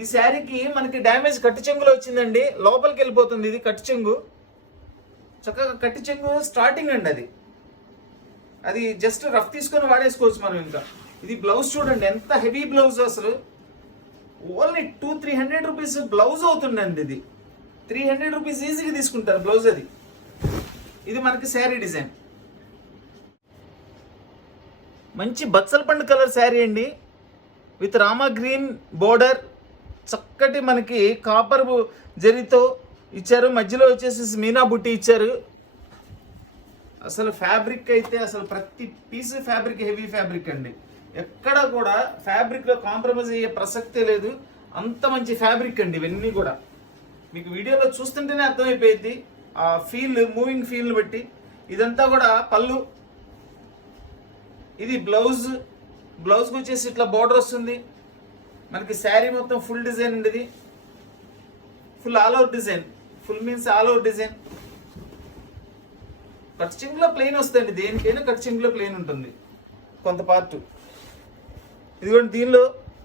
ఈ శారీకి మనకి డ్యామేజ్ కట్టు చెంగులో వచ్చిందండి. లోపలికి వెళ్ళిపోతుంది ఇది కట్టు చెంగు. చక్కగా కట్టు చెంగు స్టార్టింగ్ అండి. అది జస్ట్ రఫ్ తీసుకొని వాడేసుకోవచ్చు మనం. ఇంకా ఇది బ్లౌజ్ చూడండి, ఎంత హెవీ బ్లౌజ్. అసలు ఓన్లీ 200-300 రూపీస్ బ్లౌజ్ అవుతుందండి. ఇది 300 రూపీస్ ఈజీగా తీసుకుంటారు బ్లౌజ్. అది ఇది మనకి శారీ డిజైన్. మంచి బచ్చల పండు కలర్ శారీ అండి, విత్ రామా గ్రీన్ బోర్డర్. చక్కటి మనకి కాపర్ జరీతో ఇచ్చారు. మధ్యలో వచ్చేసి మీనా బుట్టి ఇచ్చారు. అసలు ఫ్యాబ్రిక్ అయితే అసలు ప్రతి పీస్ ఫ్యాబ్రిక్ హెవీ ఫ్యాబ్రిక్ అండి. ఎక్కడ కూడా ఫ్యాబ్రిక్లో కాంప్రమైజ్ అయ్యే ప్రసక్తే లేదు. అంత మంచి ఫ్యాబ్రిక్ అండి ఇవన్నీ కూడా. మీకు వీడియోలో చూస్తుంటేనే అర్థమైపోయింది ఆ ఫీల్, మూవింగ్ ఫీల్ని బట్టి. ఇదంతా కూడా పళ్ళు. ఇది బ్లౌజ్. బ్లౌజ్కి వచ్చేసి ఇట్లా బోర్డర్ వస్తుంది మనకి. శారీ మొత్తం ఫుల్ డిజైన్ అండి. ఇది full all over design. Full means all over design. Cut చెంగులో ప్లెయిన్ వస్తుంది. దేనికైనా కట్ చెంగులో ప్లెయిన్ ఉంటుంది కొంత పార్ట్. ఇదిగోండి, దీనిలో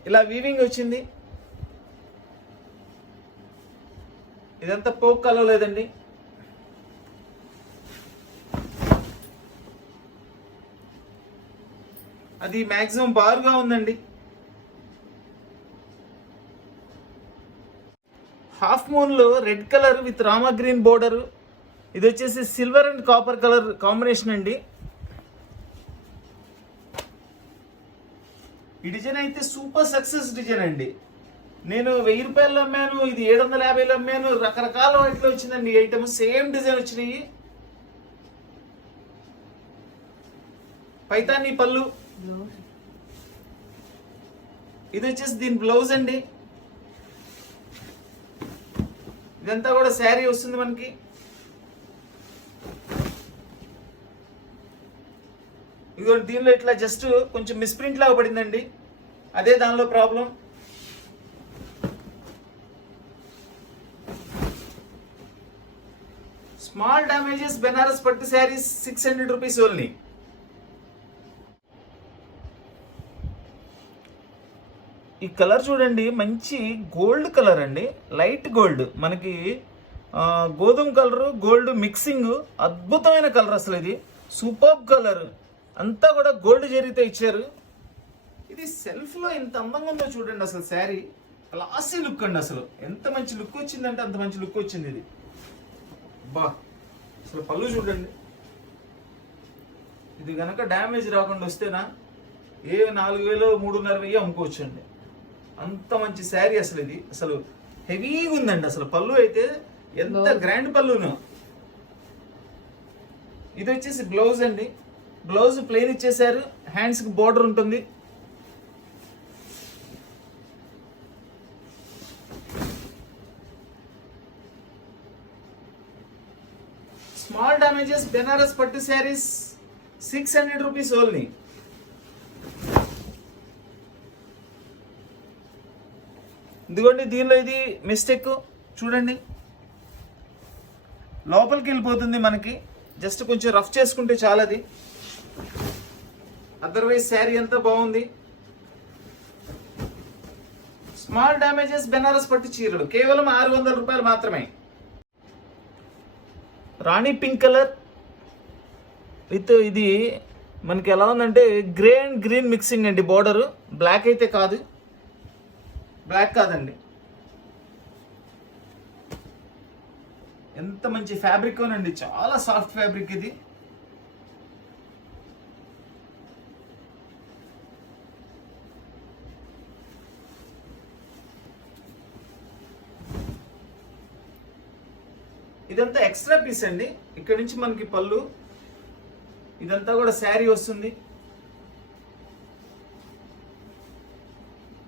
ఇలా వీవింగ్ వచ్చింది. ఇదంతా పోక్ కలర్ లేదండి. అది మ్యాక్సిమం బారుగా ఉందండి. హాఫ్ మూన్ లో red colour with rama green border. ఇది వచ్చేసి silver and copper colour combination అండి. ఈ డిజైన్ అయితే సూపర్ సక్సెస్ డిజైన్ అండి. నేను 1000 రూపాయలు అమ్మాను, ఇది 750లో అమ్మాను. రకరకాల వాటిలో వచ్చిందండి ఈ ఐటమ్. సేమ్ డిజైన్ వచ్చినాయి. పైతాని పళ్ళు. ఇది వచ్చేసి దీని బ్లౌజ్ అండి. ఇదంతా కూడా శారీ వస్తుంది మనకి. ఇదిగో దీనిలో ఇట్లా జస్ట్ కొంచెం మిస్ప్రింట్ లాగా పడిందండి. అదే దానిలో ప్రాబ్లం. స్మాల్ డ్యామేజెస్ బెనారస్ పట్టు శారీస్ 600 రూపీస్ ఓన్లీ. ఈ కలర్ చూడండి, మంచి గోల్డ్ కలర్ అండి. లైట్ గోల్డ్, మనకి గోధుమ కలరు గోల్డ్ మిక్సింగ్. అద్భుతమైన కలర్ అసలు. ఇది సూపర్ కలర్. అంతా కూడా గోల్డ్ జరీతో ఇచ్చారు. ఇది సెల్ఫ్లో ఎంత అందంగా ఉందో చూడండి. అసలు శారీ క్లాసీ లుక్ అండి. అసలు ఎంత మంచి లుక్ వచ్చిందంటే అంత మంచి లుక్ వచ్చింది ఇది. బా, అసలు పళ్ళు చూడండి. ఇది కనుక డ్యామేజ్ రాకుండా వస్తేనా 4000 3500 అమ్ముకోవచ్చు అండి. అంత మంచి శారీ అసలు. ఇది అసలు హెవీగా ఉందండి. అసలు పళ్ళు అయితే ఎంత గ్రాండ్ పళ్ళును. ఇది వచ్చేసి బ్లౌజ్ అండి. బ్లౌజ్ ప్లెయిన్ ఇచ్చేసారు. హ్యాండ్స్కి బోర్డర్ ఉంటుంది. స్మాల్ డ్యామేజెస్ బెనారస్ పట్టు శారీస్ 600 రూపీస్ ఓన్లీ. ఇదిగోండి, దీనిలో ఇది మిస్టేక్ చూడండి, లోపలికి వెళ్ళిపోతుంది మనకి. జస్ట్ కొంచెం రఫ్ చేసుకుంటే చాలా, అది అదర్వైజ్ శారీ అంతా బాగుంది. స్మాల్ డ్యామేజెస్ బెనారస్ పట్టు చీరలు కేవలం 600 రూపాయలు మాత్రమే. రాణి పింక్ కలర్ విత్ ఇది మనకి ఎలా ఉందంటే గ్రే అండ్ గ్రీన్ మిక్సింగ్ అండి. బోర్డర్ బ్లాక్ అయితే కాదు, బ్లాక్ కాదండి. ఎంత మంచి ఫ్యాబ్రిక్ అండి, చాలా సాఫ్ట్ ఫ్యాబ్రిక్ ఇది. ఇదంతా ఎక్స్ట్రా పీస్ అండి. ఇక్కడ నుంచి మనకి పళ్ళు, ఇదంతా కూడా శారీ వస్తుంది.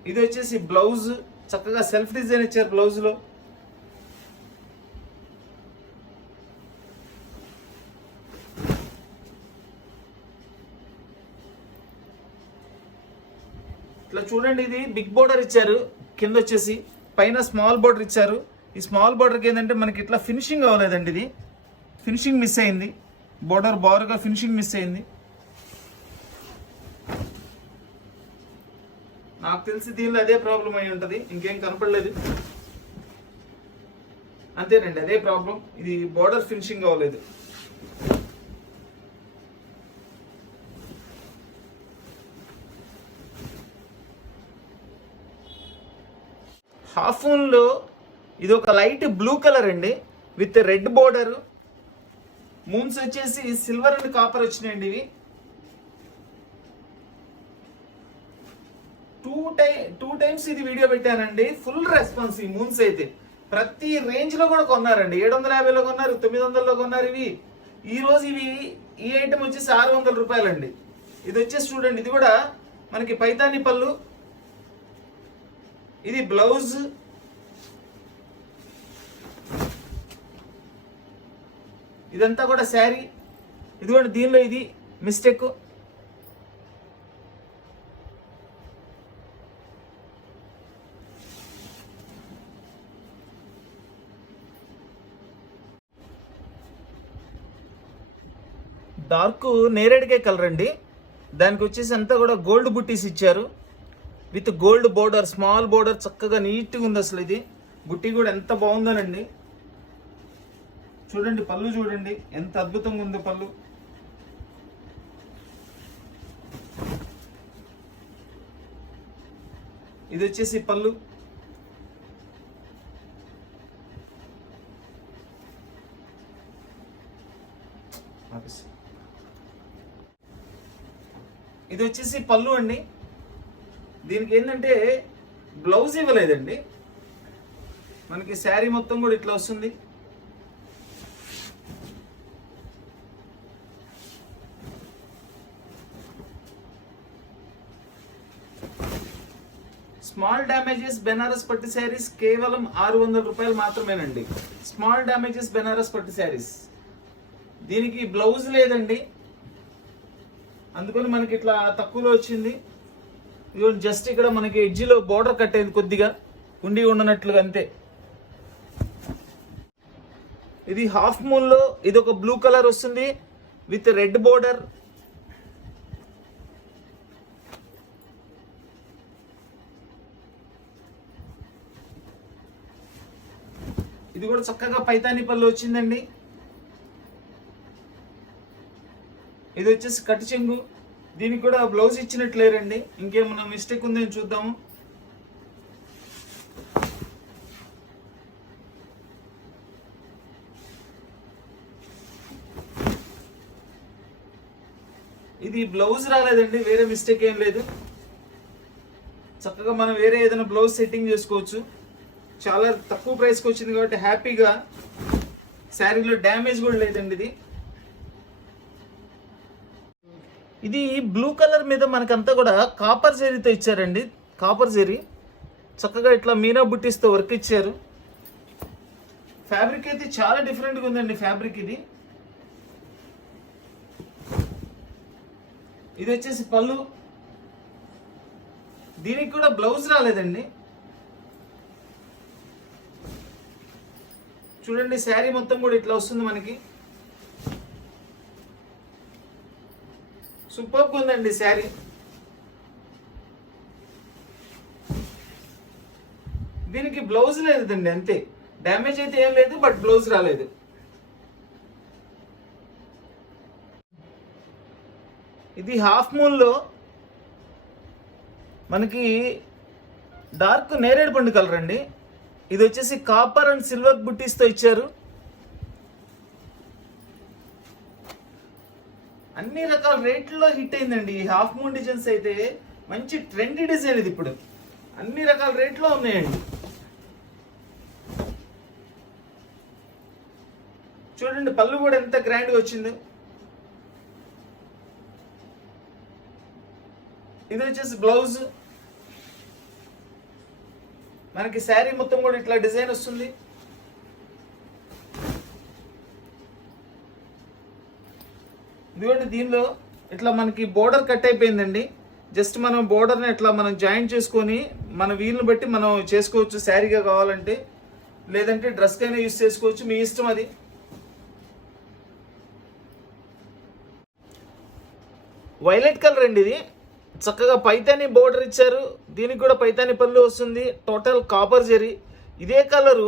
ఇది వచ్చేసి బ్లౌజ్, చక్కగా సెల్ఫ్ డిజైన్ ఇచ్చారు బ్లౌజ్ లో. ఇట్లా చూడండి, ఇది బిగ్ బోర్డర్ ఇచ్చారు, కింద వచ్చేసి పైన స్మాల్ బోర్డర్ ఇచ్చారు. ఈ స్మాల్ బోర్డర్కి ఏంటంటే మనకి ఇట్లా ఫినిషింగ్ అవ్వలేదండి, ఇది ఫినిషింగ్ మిస్ అయింది. బోర్డర్ బారుగా ఫినిషింగ్ మిస్ అయింది. నాకు తెలిసి దీనిలో అదే ప్రాబ్లం అయి ఉంటుంది, ఇంకేం కనపడలేదు. అంతేనండి, అదే ప్రాబ్లం. ఇది బోర్డర్ ఫినిషింగ్ అవ్వలేదు. హాఫ్ లో ఇది ఒక లైట్ బ్లూ కలర్ అండి, విత్ రెడ్ బోర్డర్. మూన్స్ వచ్చేసి సిల్వర్ అండ్ కాపర్ వచ్చినాయండి. ఇవి టూ టైమ్స్ ఇది వీడియో పెట్టానండి. ఫుల్ రెస్పాన్స్ ఈ మూన్స్ అయితే. ప్రతి రేంజ్ లో కూడా కొన్నారండి. 750లో కొన్నారు, 900లో కొన్నారు. ఇవి ఈ రోజు ఈ ఐటమ్ వచ్చేసి 600 రూపాయలండి. ఇది వచ్చేసి చూడండి, ఇది కూడా మనకి పైతాని పళ్ళు, ఇది బ్లౌజ్, ఇదంతా కూడా శారీ. ఇదిగోండి, దీనిలో ఇది మిస్టేక్. డార్క్ నేరేడుకాయ కలర్ అండి. దానికి వచ్చేసి అంతా కూడా గోల్డ్ బుట్టీస్ ఇచ్చారు, with gold border, small border. చక్కగా నీట్గా ఉంది అసలు. ఇది బుట్టి కూడా ఎంత బాగుందోనండి. చూడండి పళ్ళు, చూడండి ఎంత అద్భుతంగా ఉందో పళ్ళు. ఇది వచ్చేసి పళ్ళు. ఇది వచ్చేసి పళ్ళు అండి. దీనికి ఏంటంటే బ్లౌజ్ ఇవ్వలేదండి, మనకి శారీ మొత్తం కూడా ఇట్లా వస్తుంది. స్మాల్ డ్యామేజెస్ బెనారస్ పట్టు శారీస్ కేవలం 600 రూపాయలు మాత్రమేనండి. స్మాల్ డ్యామేజెస్ బెనారస్ పట్టు శారీస్. దీనికి బ్లౌజ్ లేదండి, అందుకని మనకి ఇట్లా తక్కువలో వచ్చింది. జస్ట్ ఇక్కడ మనకి ఎడ్జిలో బోర్డర్ కట్టేది కొద్దిగా ఉండి ఉండనట్లుగా అంతే. ఇది హాఫ్ మూన్ లో ఇది ఒక బ్లూ కలర్ వస్తుంది విత్ రెడ్ బోర్డర్. ఇది కూడా చక్కగా పైతాని పళ్ళు వచ్చిందండి. ఇది వచ్చేసి కట్టు చెంగు. దీనికి కూడా బ్లౌజ్ ఇచ్చినట్లేరండి, ఇంకేమన్నా మిస్టేక్ ఉందని చూద్దాము. ఇది బ్లౌజ్ రాలేదండి, వేరే మిస్టేక్ ఏం లేదు. చక్కగా మనం వేరే ఏదైనా బ్లౌజ్ సెట్టింగ్ చేసుకోవచ్చు. చాలా తక్కువ ప్రైస్కి వచ్చింది కాబట్టి హ్యాపీగా. శారీలో డ్యామేజ్ కూడా లేదండి. ఇది బ్లూ కలర్ మీద మనకంతా కూడా కాపర్ జరీతో ఇచ్చారండి. కాపర్ జరీ చక్కగా ఇట్లా మీనా బుట్టీస్తో వర్క్ ఇచ్చారు. ఫ్యాబ్రిక్ అయితే చాలా డిఫరెంట్గా ఉందండి ఫ్యాబ్రిక్. ఇది ఇది వచ్చేసి పళ్ళు. దీనికి కూడా బ్లౌజ్ రాలేదండి. చూడండి శారీ మొత్తం కూడా ఇట్లా వస్తుంది మనకి. సూపర్ ఉందండి శారీ. దీనికి బ్లౌజ్ లేదండి, అంతే. డ్యామేజ్ అయితే ఏం లేదు, బట్ బ్లౌజ్ రాలేదు. ఇది హాఫ్ మూన్లో మనకి డార్క్ నేరేడు పండు కలర్ అండి. ఇది వచ్చేసి కాపర్ అండ్ సిల్వర్ బుట్టీస్తో ఇచ్చారు. అన్ని రకాల రేట్లలో హిట్ అయిందండి ఈ హాఫ్ మూన్ డిజైన్స్. అయితే మంచి ట్రెండీ డిజైన్ ఇది. ఇప్పుడు అన్ని రకాల రేట్లో ఉన్నాయండి. చూడండి పళ్ళు కూడా ఎంత గ్రాండ్గా వచ్చిందో. ఇది వచ్చేసి బ్లౌజ్. మనకి శారీ మొత్తం కూడా ఇట్లా డిజైన్ వస్తుంది. ఇదిగోండి దీనిలో ఇట్లా మనకి బోర్డర్ కట్ అయిపోయిందండి. జస్ట్ మనం బోర్డర్ని ఇట్లా మనం జాయింట్ చేసుకొని మన వీలుని బట్టి మనం చేసుకోవచ్చు. శారీగా కావాలంటే, లేదంటే డ్రెస్కైనా యూస్ చేసుకోవచ్చు, మీ ఇష్టం అది. వైలెట్ కలర్ అండి ఇది. చక్కగా పైతాని బోర్డర్ ఇచ్చారు. దీనికి కూడా పైతాని పళ్ళు వస్తుంది. Total copper zari. ఇదే కలరు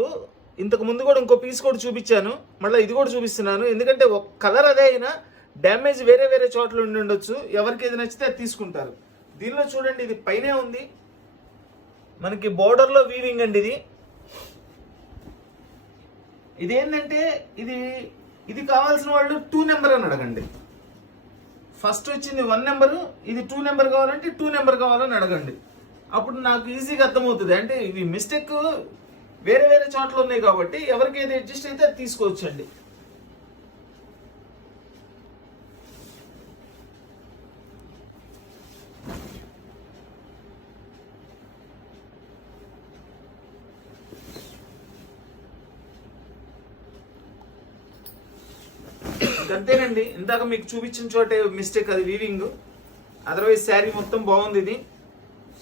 ఇంతకు ముందు కూడా ఇంకో పీస్ కూడా చూపించాను, మళ్ళీ ఇది కూడా చూపిస్తున్నాను. ఎందుకంటే ఒక కలర్ అదే అయినా డ్యామేజ్ వేరే వేరే చోట్ల ఉండి ఉండొచ్చు. ఎవరికి ఏది నచ్చితే అది తీసుకుంటారు. దీనిలో చూడండి ఇది పైనే ఉంది. మనకి బోర్డర్లో వీవింగ్ అండి ఇది. ఇదేంటంటే ఇది కావాల్సిన వాళ్ళు 2 నెంబర్ అని అడగండి. ఫస్ట్ వచ్చింది 1 నెంబరు, ఇది 2 నెంబర్ కావాలంటే 2 నెంబర్ కావాలని అడగండి. అప్పుడు నాకు ఈజీగా అర్థమవుతుంది. అంటే ఇవి మిస్టేక్ వేరే వేరే చోట్ల ఉన్నాయి కాబట్టి ఎవరికి ఏది అడ్జస్ట్ అయితే అది తీసుకోవచ్చండి. అంతేనండి, ఇందాక మీకు చూపించిన చోటే మిస్టేక్, అది వీవింగ్. అదర్వైజ్ శారీ మొత్తం బాగుంది.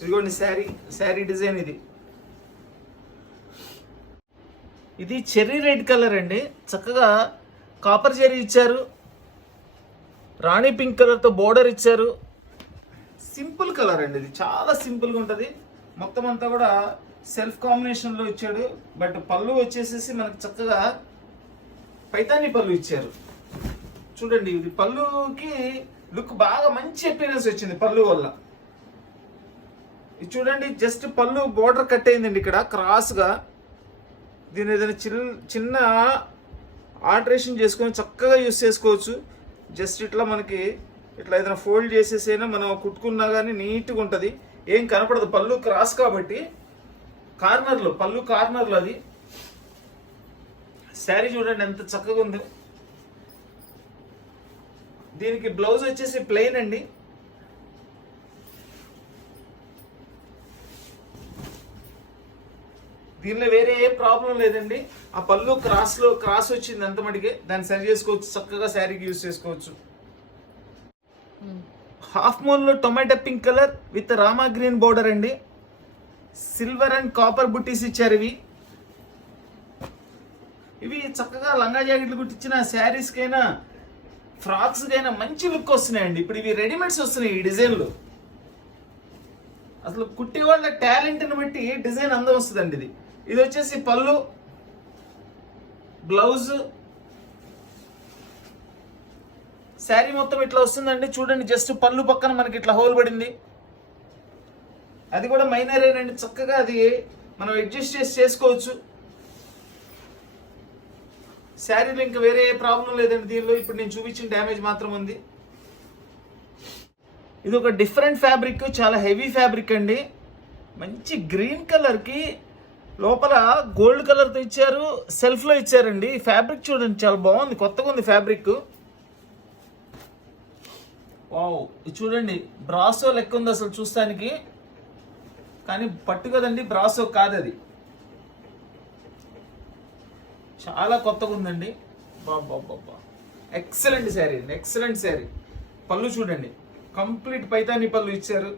ఇదిగోండి శారీ డిజైన్ ఇది. ఇది చెర్రీ రెడ్ కలర్ అండి. చక్కగా కాపర్ జరీ ఇచ్చారు. రాణి పింక్ కలర్తో బోర్డర్ ఇచ్చారు. సింపుల్ కలర్ అండి ఇది, చాలా సింపుల్గా ఉంటుంది. మొత్తం అంతా కూడా సెల్ఫ్ కాంబినేషన్లో ఇచ్చాడు. బట్ పళ్ళు వచ్చేసేసి మనకు చక్కగా పైతాని పళ్ళు ఇచ్చారు. చూడండి ఇది పళ్ళుకి లుక్ బాగా మంచి అపీరెన్స్ వచ్చింది పళ్ళు వల్ల. ఇది చూడండి జస్ట్ పళ్ళు బోర్డర్ కట్ అయిందండి ఇక్కడ క్రాస్గా. దీని ఏదైనా చిన్న ఆల్టరేషన్ చేసుకొని చక్కగా యూస్ చేసుకోవచ్చు. జస్ట్ ఇట్లా మనకి ఇట్లా ఏదైనా ఫోల్డ్ చేసేసైనా మనం కుట్టుకున్నా కానీ నీట్గా ఉంటుంది, ఏం కనపడదు. పళ్ళు క్రాస్ కాబట్టి పళ్ళు కార్నర్లో అది. శారీ చూడండి ఎంత చక్కగా ఉంది. దీనికి బ్లౌజ్ వచ్చేసి ప్లెయిన్ అండి. దీనిలో వేరే ఏ ప్రాబ్లం లేదండి. ఆ పళ్ళు క్రాస్ వచ్చింది అంత మటుకే, దాన్ని సరి చేసుకోవచ్చు, చక్కగా శారీకి యూజ్ చేసుకోవచ్చు. హాఫ్ మూన్లో tomato pink colour with rama green border అండి. సిల్వర్ అండ్ కాపర్ బుట్టీస్ ఇచ్చారు. ఇవి చక్కగా లంగా జాకెట్లు కుట్టించిన శారీస్కైనా ఫ్రాక్స్కైనా మంచి లుక్ వస్తున్నాయండి. ఇప్పుడు ఇవి రెడీమేడ్స్ వస్తున్నాయి ఈ డిజైన్లు. అసలు కుట్టే వాళ్ళ టాలెంట్ని బట్టి డిజైన్ అందం వస్తుందండి. ఇది వచ్చేసి పళ్ళు, బ్లౌజ్, శారీ మొత్తం ఇట్లా వస్తుందండి. చూడండి జస్ట్ పళ్ళు పక్కన మనకి ఇట్లా హోల్ పడింది. అది కూడా మైనర్ ఏనండి, చక్కగా అది మనం అడ్జస్ట్ చేసుకోవచ్చు. శారీలో ఇంకా వేరే ఏ ప్రాబ్లం లేదండి దీనిలో. ఇప్పుడు నేను చూపించిన డ్యామేజ్ మాత్రం ఉంది. ఇది ఒక డిఫరెంట్ ఫ్యాబ్రిక్, చాలా హెవీ ఫ్యాబ్రిక్ అండి. మంచి గ్రీన్ కలర్కి లోపల గోల్డ్ కలర్తో ఇచ్చారు, సెల్ఫ్లో ఇచ్చారండి. ఫ్యాబ్రిక్ చూడండి చాలా బాగుంది, కొత్తగా ఉంది ఫ్యాబ్రిక్. వావ్, ఇది చూడండి బ్రాసో లెక్క ఉంది అసలు చూస్తానికి, కానీ పట్టు కదండి, బ్రాసో కాదు అది. చాలా కొత్తగా ఉందండి. బాబా ఎక్సలెంట్ శారీ అండి, ఎక్సలెంట్ శారీ. పళ్ళు చూడండి కంప్లీట్ పైతానీ పళ్ళు ఇచ్చారు.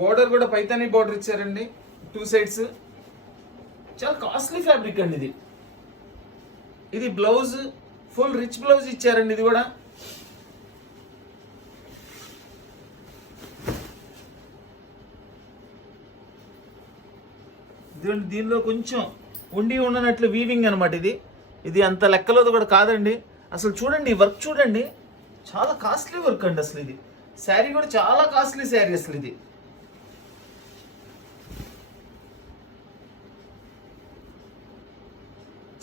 బోర్డర్ కూడా పైతానీ బోర్డర్ ఇచ్చారండి 2 సైడ్స్. చాలా కాస్ట్లీ ఫ్యాబ్రిక్ అండి ఇది బ్లౌజ్ ఫుల్ రిచ్ బ్లౌజ్ ఇచ్చారండి. ఇది కూడా దీనిలో కొంచెం ఉండనట్లు వీవింగ్ అనమాట. ఇది అంత లెక్కలోది కూడా కాదండి. అసలు చూడండి ఈ వర్క్ చూడండి, చాలా కాస్ట్లీ వర్క్ అండి. అసలు ఇది శారీ కూడా చాలా కాస్ట్లీ శారీ. అసలు ఇది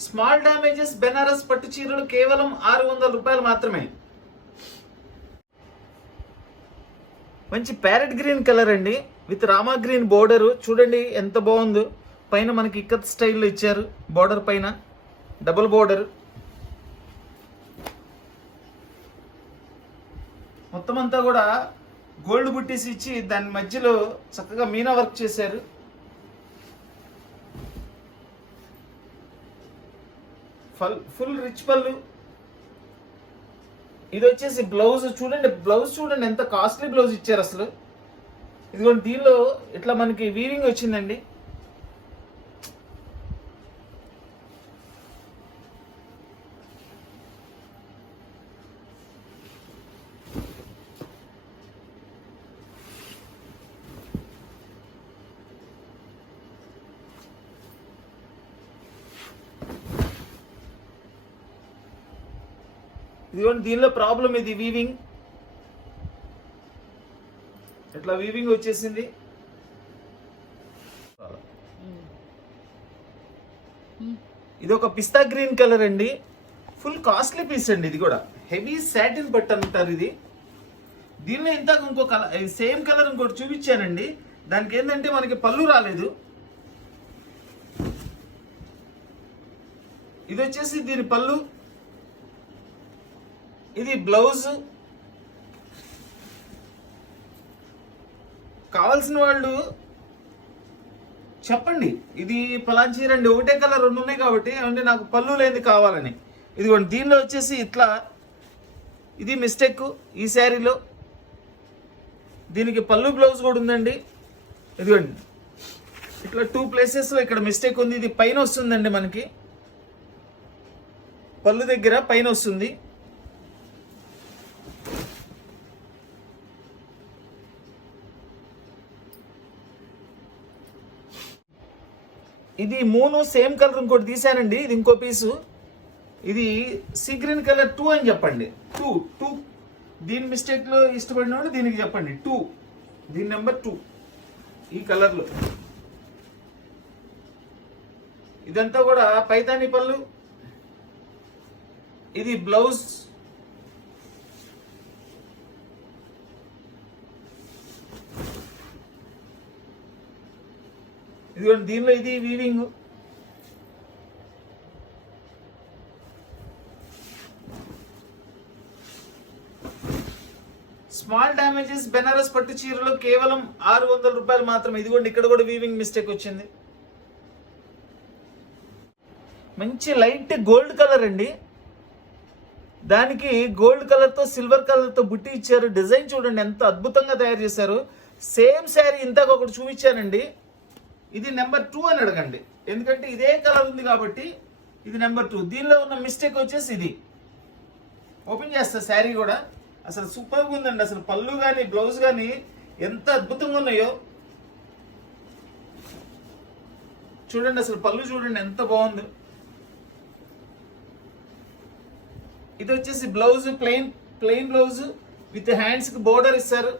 స్మాల్ డ్యామేజెస్ బెనారస్ పట్టు చీరలు కేవలం 600 రూపాయలు మాత్రమే. మంచి ప్యారెట్ గ్రీన్ కలర్ అండి విత్ రామా గ్రీన్ బోర్డర్. చూడండి ఎంత బాగుందో. పైన మనకి ఇక్కత్ స్టైల్లో ఇచ్చారు. బోర్డర్ పైన డబుల్ బోర్డర్. మొత్తం అంతా కూడా గోల్డ్ బుట్టీస్ ఇచ్చి దాని మధ్యలో చక్కగా మీనా వర్క్ చేశారు. ఫుల్ రిచ్ పళ్ళు. ఇది వచ్చేసి బ్లౌజ్ చూడండి. బ్లౌజ్ చూడండి ఎంత కాస్ట్లీ బ్లౌజ్ ఇచ్చారు అసలు. ఇదిగోండి దీనిలో ఇట్లా మనకి వీవింగ్ వచ్చిందండి. ఇదిగోండి దీనిలో ప్రాబ్లం ఇది వీవింగ్. ఇట్లా వీవింగ్ వచ్చేసింది. ఇది ఒక పిస్తా గ్రీన్ కలర్ అండి. ఫుల్ కాస్ట్లీ పీస్ అండి. ఇది కూడా హెవీ సాటిన్ పట్టు అంటారు ఇది. దీనిలో ఇంతకు ఇంకో కలర్ సేమ్ కలర్ ఇంకోటి చూపించానండి. దానికి ఏంటంటే మనకి పళ్ళు రాలేదు. ఇది వచ్చేసి దీని పళ్ళు. ఇది బ్లౌజ్. కావాల్సిన వాళ్ళు చెప్పండి. ఇది పలానా చీర అండి, ఒకటే కలర్ 2 ఉన్నాయి కాబట్టి అంటే నాకు పళ్ళు లేనిది కావాలని. ఇదిగోండి దీనిలో వచ్చేసి ఇట్లా ఇది మిస్టేక్ ఈ శారీలో. దీనికి పళ్ళు బ్లౌజ్ కూడా ఉందండి. ఇదిగోండి ఇట్లా 2 ప్లేసెస్లో ఇక్కడ మిస్టేక్ ఉంది. ఇది పైన వస్తుందండి మనకి, పళ్ళు దగ్గర పైన వస్తుంది. ఇది 3 సేమ్ కలర్ ఇంకోటి తీసానండి. ఇది ఇంకో పీసు. ఇది సీ గ్రీన్ కలర్ 2 అని చెప్పండి. 2 దీని మిస్టేక్లో ఇష్టపడిన వాళ్ళు దీనికి చెప్పండి 2. దీని నెంబర్ 2 ఈ కలర్లో. ఇదంతా కూడా పైతానీ పళ్ళు. ఇది బ్లౌజ్. ఇదిగోండి దీనిలో ఇది వీవింగ్. స్మాల్ డ్యామేజెస్ బెనారస్ పట్టు చీరలు కేవలం 600 రూపాయలు మాత్రమే. ఇదిగోండి ఇక్కడ కూడా వీవింగ్ మిస్టేక్ వచ్చింది. మంచి లైట్ గోల్డ్ కలర్ అండి. దానికి గోల్డ్ కలర్తో సిల్వర్ కలర్తో బుట్టి ఇచ్చారు. డిజైన్ చూడండి ఎంత అద్భుతంగా తయారు చేశారు. సేమ్ శారీ ఇంతకు ఒకటి చూపించానండి. ఇది నెంబర్ 2 అని అడగండి, ఎందుకంటే ఇదే కలర్ ఉంది కాబట్టి ఇది నెంబర్ 2. దీనిలో ఉన్న మిస్టేక్ వచ్చేసి ఇది. ఓపెన్ చేస్తా శారీ కూడా. అసలు సూపర్గా ఉందండి. అసలు పళ్ళు కానీ బ్లౌజ్ కానీ ఎంత అద్భుతంగా ఉన్నాయో చూడండి. అసలు పళ్ళు చూడండి ఎంత బాగుంది. ఇది వచ్చేసి బ్లౌజ్ ప్లెయిన్ బ్లౌజ్ విత్ హ్యాండ్స్కి బోర్డర్ ఇస్తారు.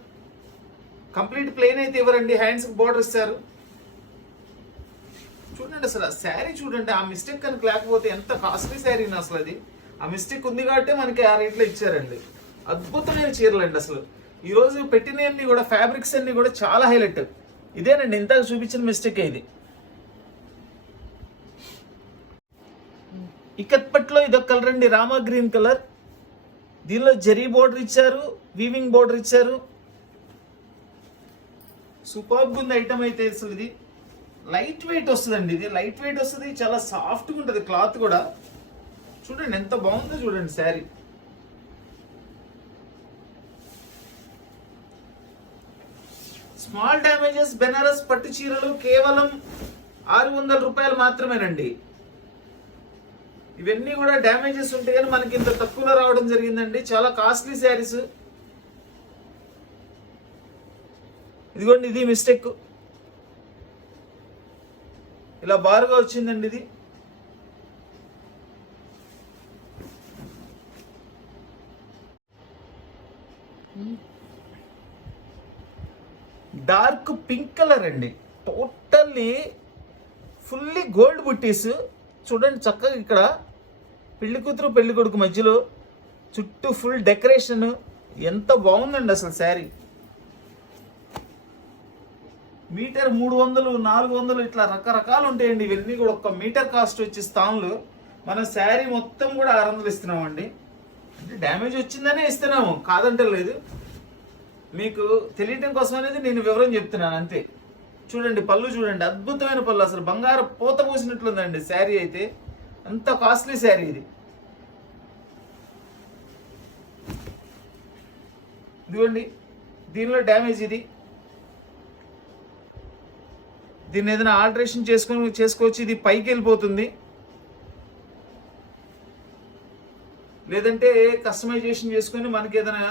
కంప్లీట్ ప్లెయిన్ అయితే ఇవ్వరండి, హ్యాండ్స్కి బోర్డర్ ఇస్తారు. చూడండి అసలు శారీ చూడండి. ఆ మిస్టేక్ కనుక లేకపోతే ఎంత కాస్ట్లీ శారీ అసలు. అది ఆ మిస్టేక్ ఉంది కాబట్టి మనకి ఆ రేట్లో ఇచ్చారండి. అద్భుతమైన చీరలు అండి. అసలు ఈరోజు పెట్టినవన్నీ కూడా ఫ్యాబ్రిక్స్ అన్ని కూడా చాలా హైలైట్. ఇదేనండి ఇంతకు చూపించిన మిస్టేక్. ఇది ఇక్కత్ పట్టులో ఇదొక కలర్ అండి, రామా గ్రీన్ కలర్. దీనిలో జరీ బోర్డర్ ఇచ్చారు, వీవింగ్ బోర్డర్ ఇచ్చారు. సూపర్గా ఉంది ఐటమ్ అయితే. అసలు ఇది లైట్ వెయిట్ వస్తుందండి. ఇది లైట్ వెయిట్ వస్తుంది, చాలా సాఫ్ట్గా ఉంటుంది క్లాత్ కూడా. చూడండి ఎంత బాగుందో చూడండి శారీ. స్మాల్ డ్యామేజెస్ బెనారస్ పట్టు చీరలు కేవలం 600 రూపాయలు మాత్రమేనండి. ఇవన్నీ కూడా డ్యామేజెస్ ఉంటాయి కానీ మనకి ఇంత తక్కువలో రావడం జరిగిందండి. చాలా కాస్ట్లీ శారీస్. ఇదిగోండి, ఇది మిస్టేక్, ఇలా బారుగా వచ్చిందండి. ఇది డార్క్ పింక్ కలర్ అండి, టోటల్లీ ఫుల్లీ గోల్డ్ బుట్టీస్. చూడండి చక్కగా ఇక్కడ పెళ్లి కూతురు పెళ్లి కొడుకు మధ్యలో చుట్టూ ఫుల్ డెకరేషన్. ఎంత బాగుందండి అసలు శారీ. మీటర్ 300, 400 ఇట్లా రకరకాలు ఉంటాయండి. ఇవన్నీ కూడా ఒక మీటర్ కాస్ట్ వచ్చే స్థానంలో మన శారీ మొత్తం కూడా 600 ఇస్తున్నామండి. అంటే డ్యామేజ్ వచ్చిందనే ఇస్తున్నాము, కాదంటే లేదు. మీకు తెలియటం కోసం అనేది నేను వివరం చెప్తున్నాను అంతే. చూడండి పళ్ళు చూడండి, అద్భుతమైన పళ్ళు, అసలు బంగారు పూత పూసినట్లుందండి శారీ అయితే. అంత కాస్ట్లీ శారీ ఇది. ఇదిగోండి, దీనిలో డ్యామేజ్ ఇది. దీన్ని ఏదైనా ఆల్టరేషన్ చేసుకోవచ్చు. ఇది పైకి వెళ్ళిపోతుంది, లేదంటే కస్టమైజేషన్ చేసుకొని మనకి ఏదైనా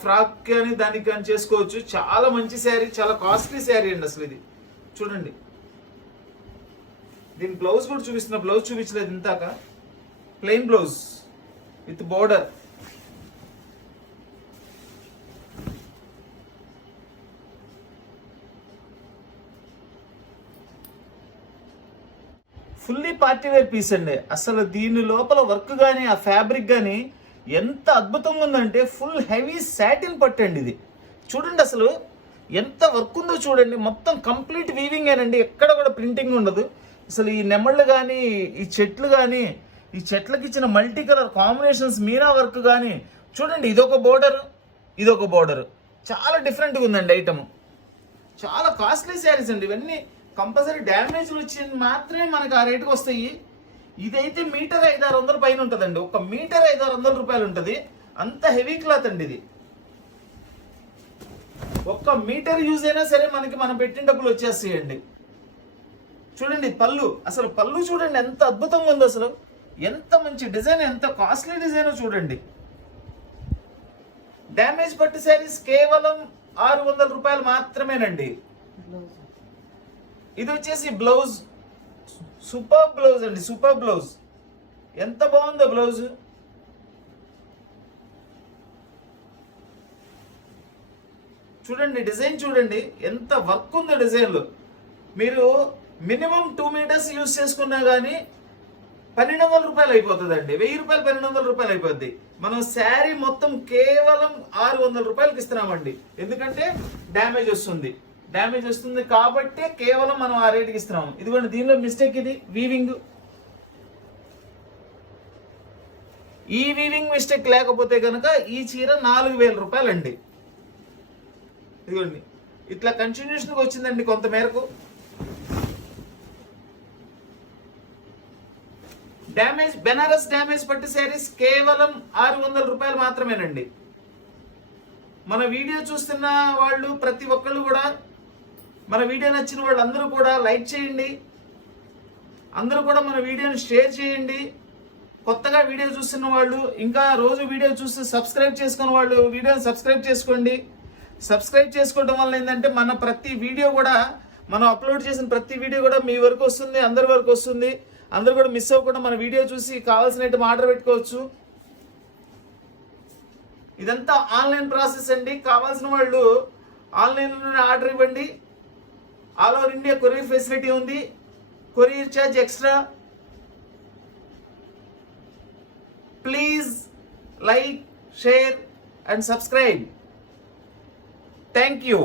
ఫ్రాక్ కానీ దానికి కానీ చేసుకోవచ్చు. చాలా మంచి శారీ, చాలా కాస్ట్లీ శారీ అండి అసలు ఇది. చూడండి, దీని బ్లౌజ్ కూడా చూపిస్తున్నా, బ్లౌజ్ చూపించలేదు ఇంతాక. Plain blouse with border. Fully party wear piece అండి. అసలు దీని లోపల వర్క్ కానీ ఆ ఫ్యాబ్రిక్ కానీ ఎంత అద్భుతంగా ఉందంటే ఫుల్ హెవీ సాటిన్ పట్టండి ఇది. చూడండి అసలు ఎంత వర్క్ ఉందో చూడండి. మొత్తం కంప్లీట్ వీవింగ్ ఏనండి, ఎక్కడ కూడా ప్రింటింగ్ ఉండదు. అసలు ఈ నెమళ్ళు కానీ ఈ చెట్లు కానీ ఈ చెట్లకి ఇచ్చిన multi colour combinations, Meena work కానీ చూడండి. ఇదొక బోర్డర్, ఇదొక బోర్డర్, చాలా డిఫరెంట్గా ఉందండి ఐటమ్. చాలా కాస్ట్లీ శారీస్ అండి ఇవన్నీ. కంపల్సరీ డ్యామేజ్లు వచ్చింది మాత్రమే మనకు ఆ రేటుకి వస్తాయి. ఇదైతే మీటర్ 500-600 పైన ఉంటుందండి. ఒక మీటర్ 500-600 రూపాయలు ఉంటుంది. అంత హెవీ క్లాత్ అండి ఇది. ఒక్క మీటర్ యూజ్ అయినా సరే మనకి మనం పెట్టిన డబ్బులు వచ్చేస్తాయండి. చూడండి పళ్ళు, అసలు పళ్ళు చూడండి ఎంత అద్భుతంగా ఉందో. అసలు ఎంత మంచి డిజైన్, ఎంత కాస్ట్లీ డిజైన్ చూడండి. డ్యామేజ్ పట్టు శారీస్ కేవలం 600 రూపాయలు మాత్రమేనండి. ఇది వచ్చేసి బ్లౌజ్, సూపర్ బ్లౌజ్ అండి, సూపర్ బ్లౌజ్. ఎంత బాగుందో బ్లౌజ్. చూడండి డిజైన్, చూడండి ఎంత వర్క్ ఉందో డిజైన్లో. మీరు మినిమం 2 మీటర్స్ యూజ్ చేసుకున్నా కానీ 1200 రూపాయలు అయిపోతుందండి. 1000 రూపాయలు 1200 రూపాయలు అయిపోద్ది. మనం శారీ మొత్తం కేవలం 600 రూపాయలకి ఇస్తున్నామండి. ఎందుకంటే డ్యామేజ్ వస్తుంది కాబట్టి కేవలం మనం ఆ రేటుకి ఇస్తున్నాము. ఇదిగోండి, దీనిలో మిస్టేక్ ఇది వీవింగ్. ఈ వీవింగ్ మిస్టేక్ లేకపోతే కనుక ఈ చీర 4000 రూపాయలు అండి. ఇదిగోండి, ఇట్లా కంటిన్యూషన్గా వచ్చిందండి కొంత మేరకు. బెనారస్ డ్యామేజ్ పట్టు శారీస్ కేవలం 600 రూపాయలు మాత్రమేనండి. మన వీడియో చూస్తున్న వాళ్ళు ప్రతి ఒక్కళ్ళు కూడా, మన వీడియో నచ్చిన వాళ్ళు అందరూ కూడా లైక్ చేయండి. అందరూ కూడా మన వీడియోని షేర్ చేయండి. కొత్తగా వీడియో చూస్తున్న వాళ్ళు, ఇంకా రోజు వీడియో చూస్తూ సబ్స్క్రైబ్ చేసుకున్న వాళ్ళు వీడియోని సబ్స్క్రైబ్ చేసుకోండి. సబ్స్క్రైబ్ చేసుకోవడం వల్ల ఏంటంటే మన ప్రతి వీడియో కూడా, మనం అప్లోడ్ చేసిన ప్రతి వీడియో కూడా మీ వరకు వస్తుంది, అందరి వరకు వస్తుంది. అందరూ కూడా మిస్ అవ్వకుండా మన వీడియో చూసి కావాల్సిన ఐటమ్ ఆర్డర్ పెట్టుకోవచ్చు. ఇదంతా ఆన్లైన్ ప్రాసెస్ అండి. కావాల్సిన వాళ్ళు ఆన్లైన్లోనే ఆర్డర్ ఇవ్వండి. All over India courier facility ఉంది. Courier charge extra. Please like, share and subscribe. Thank you.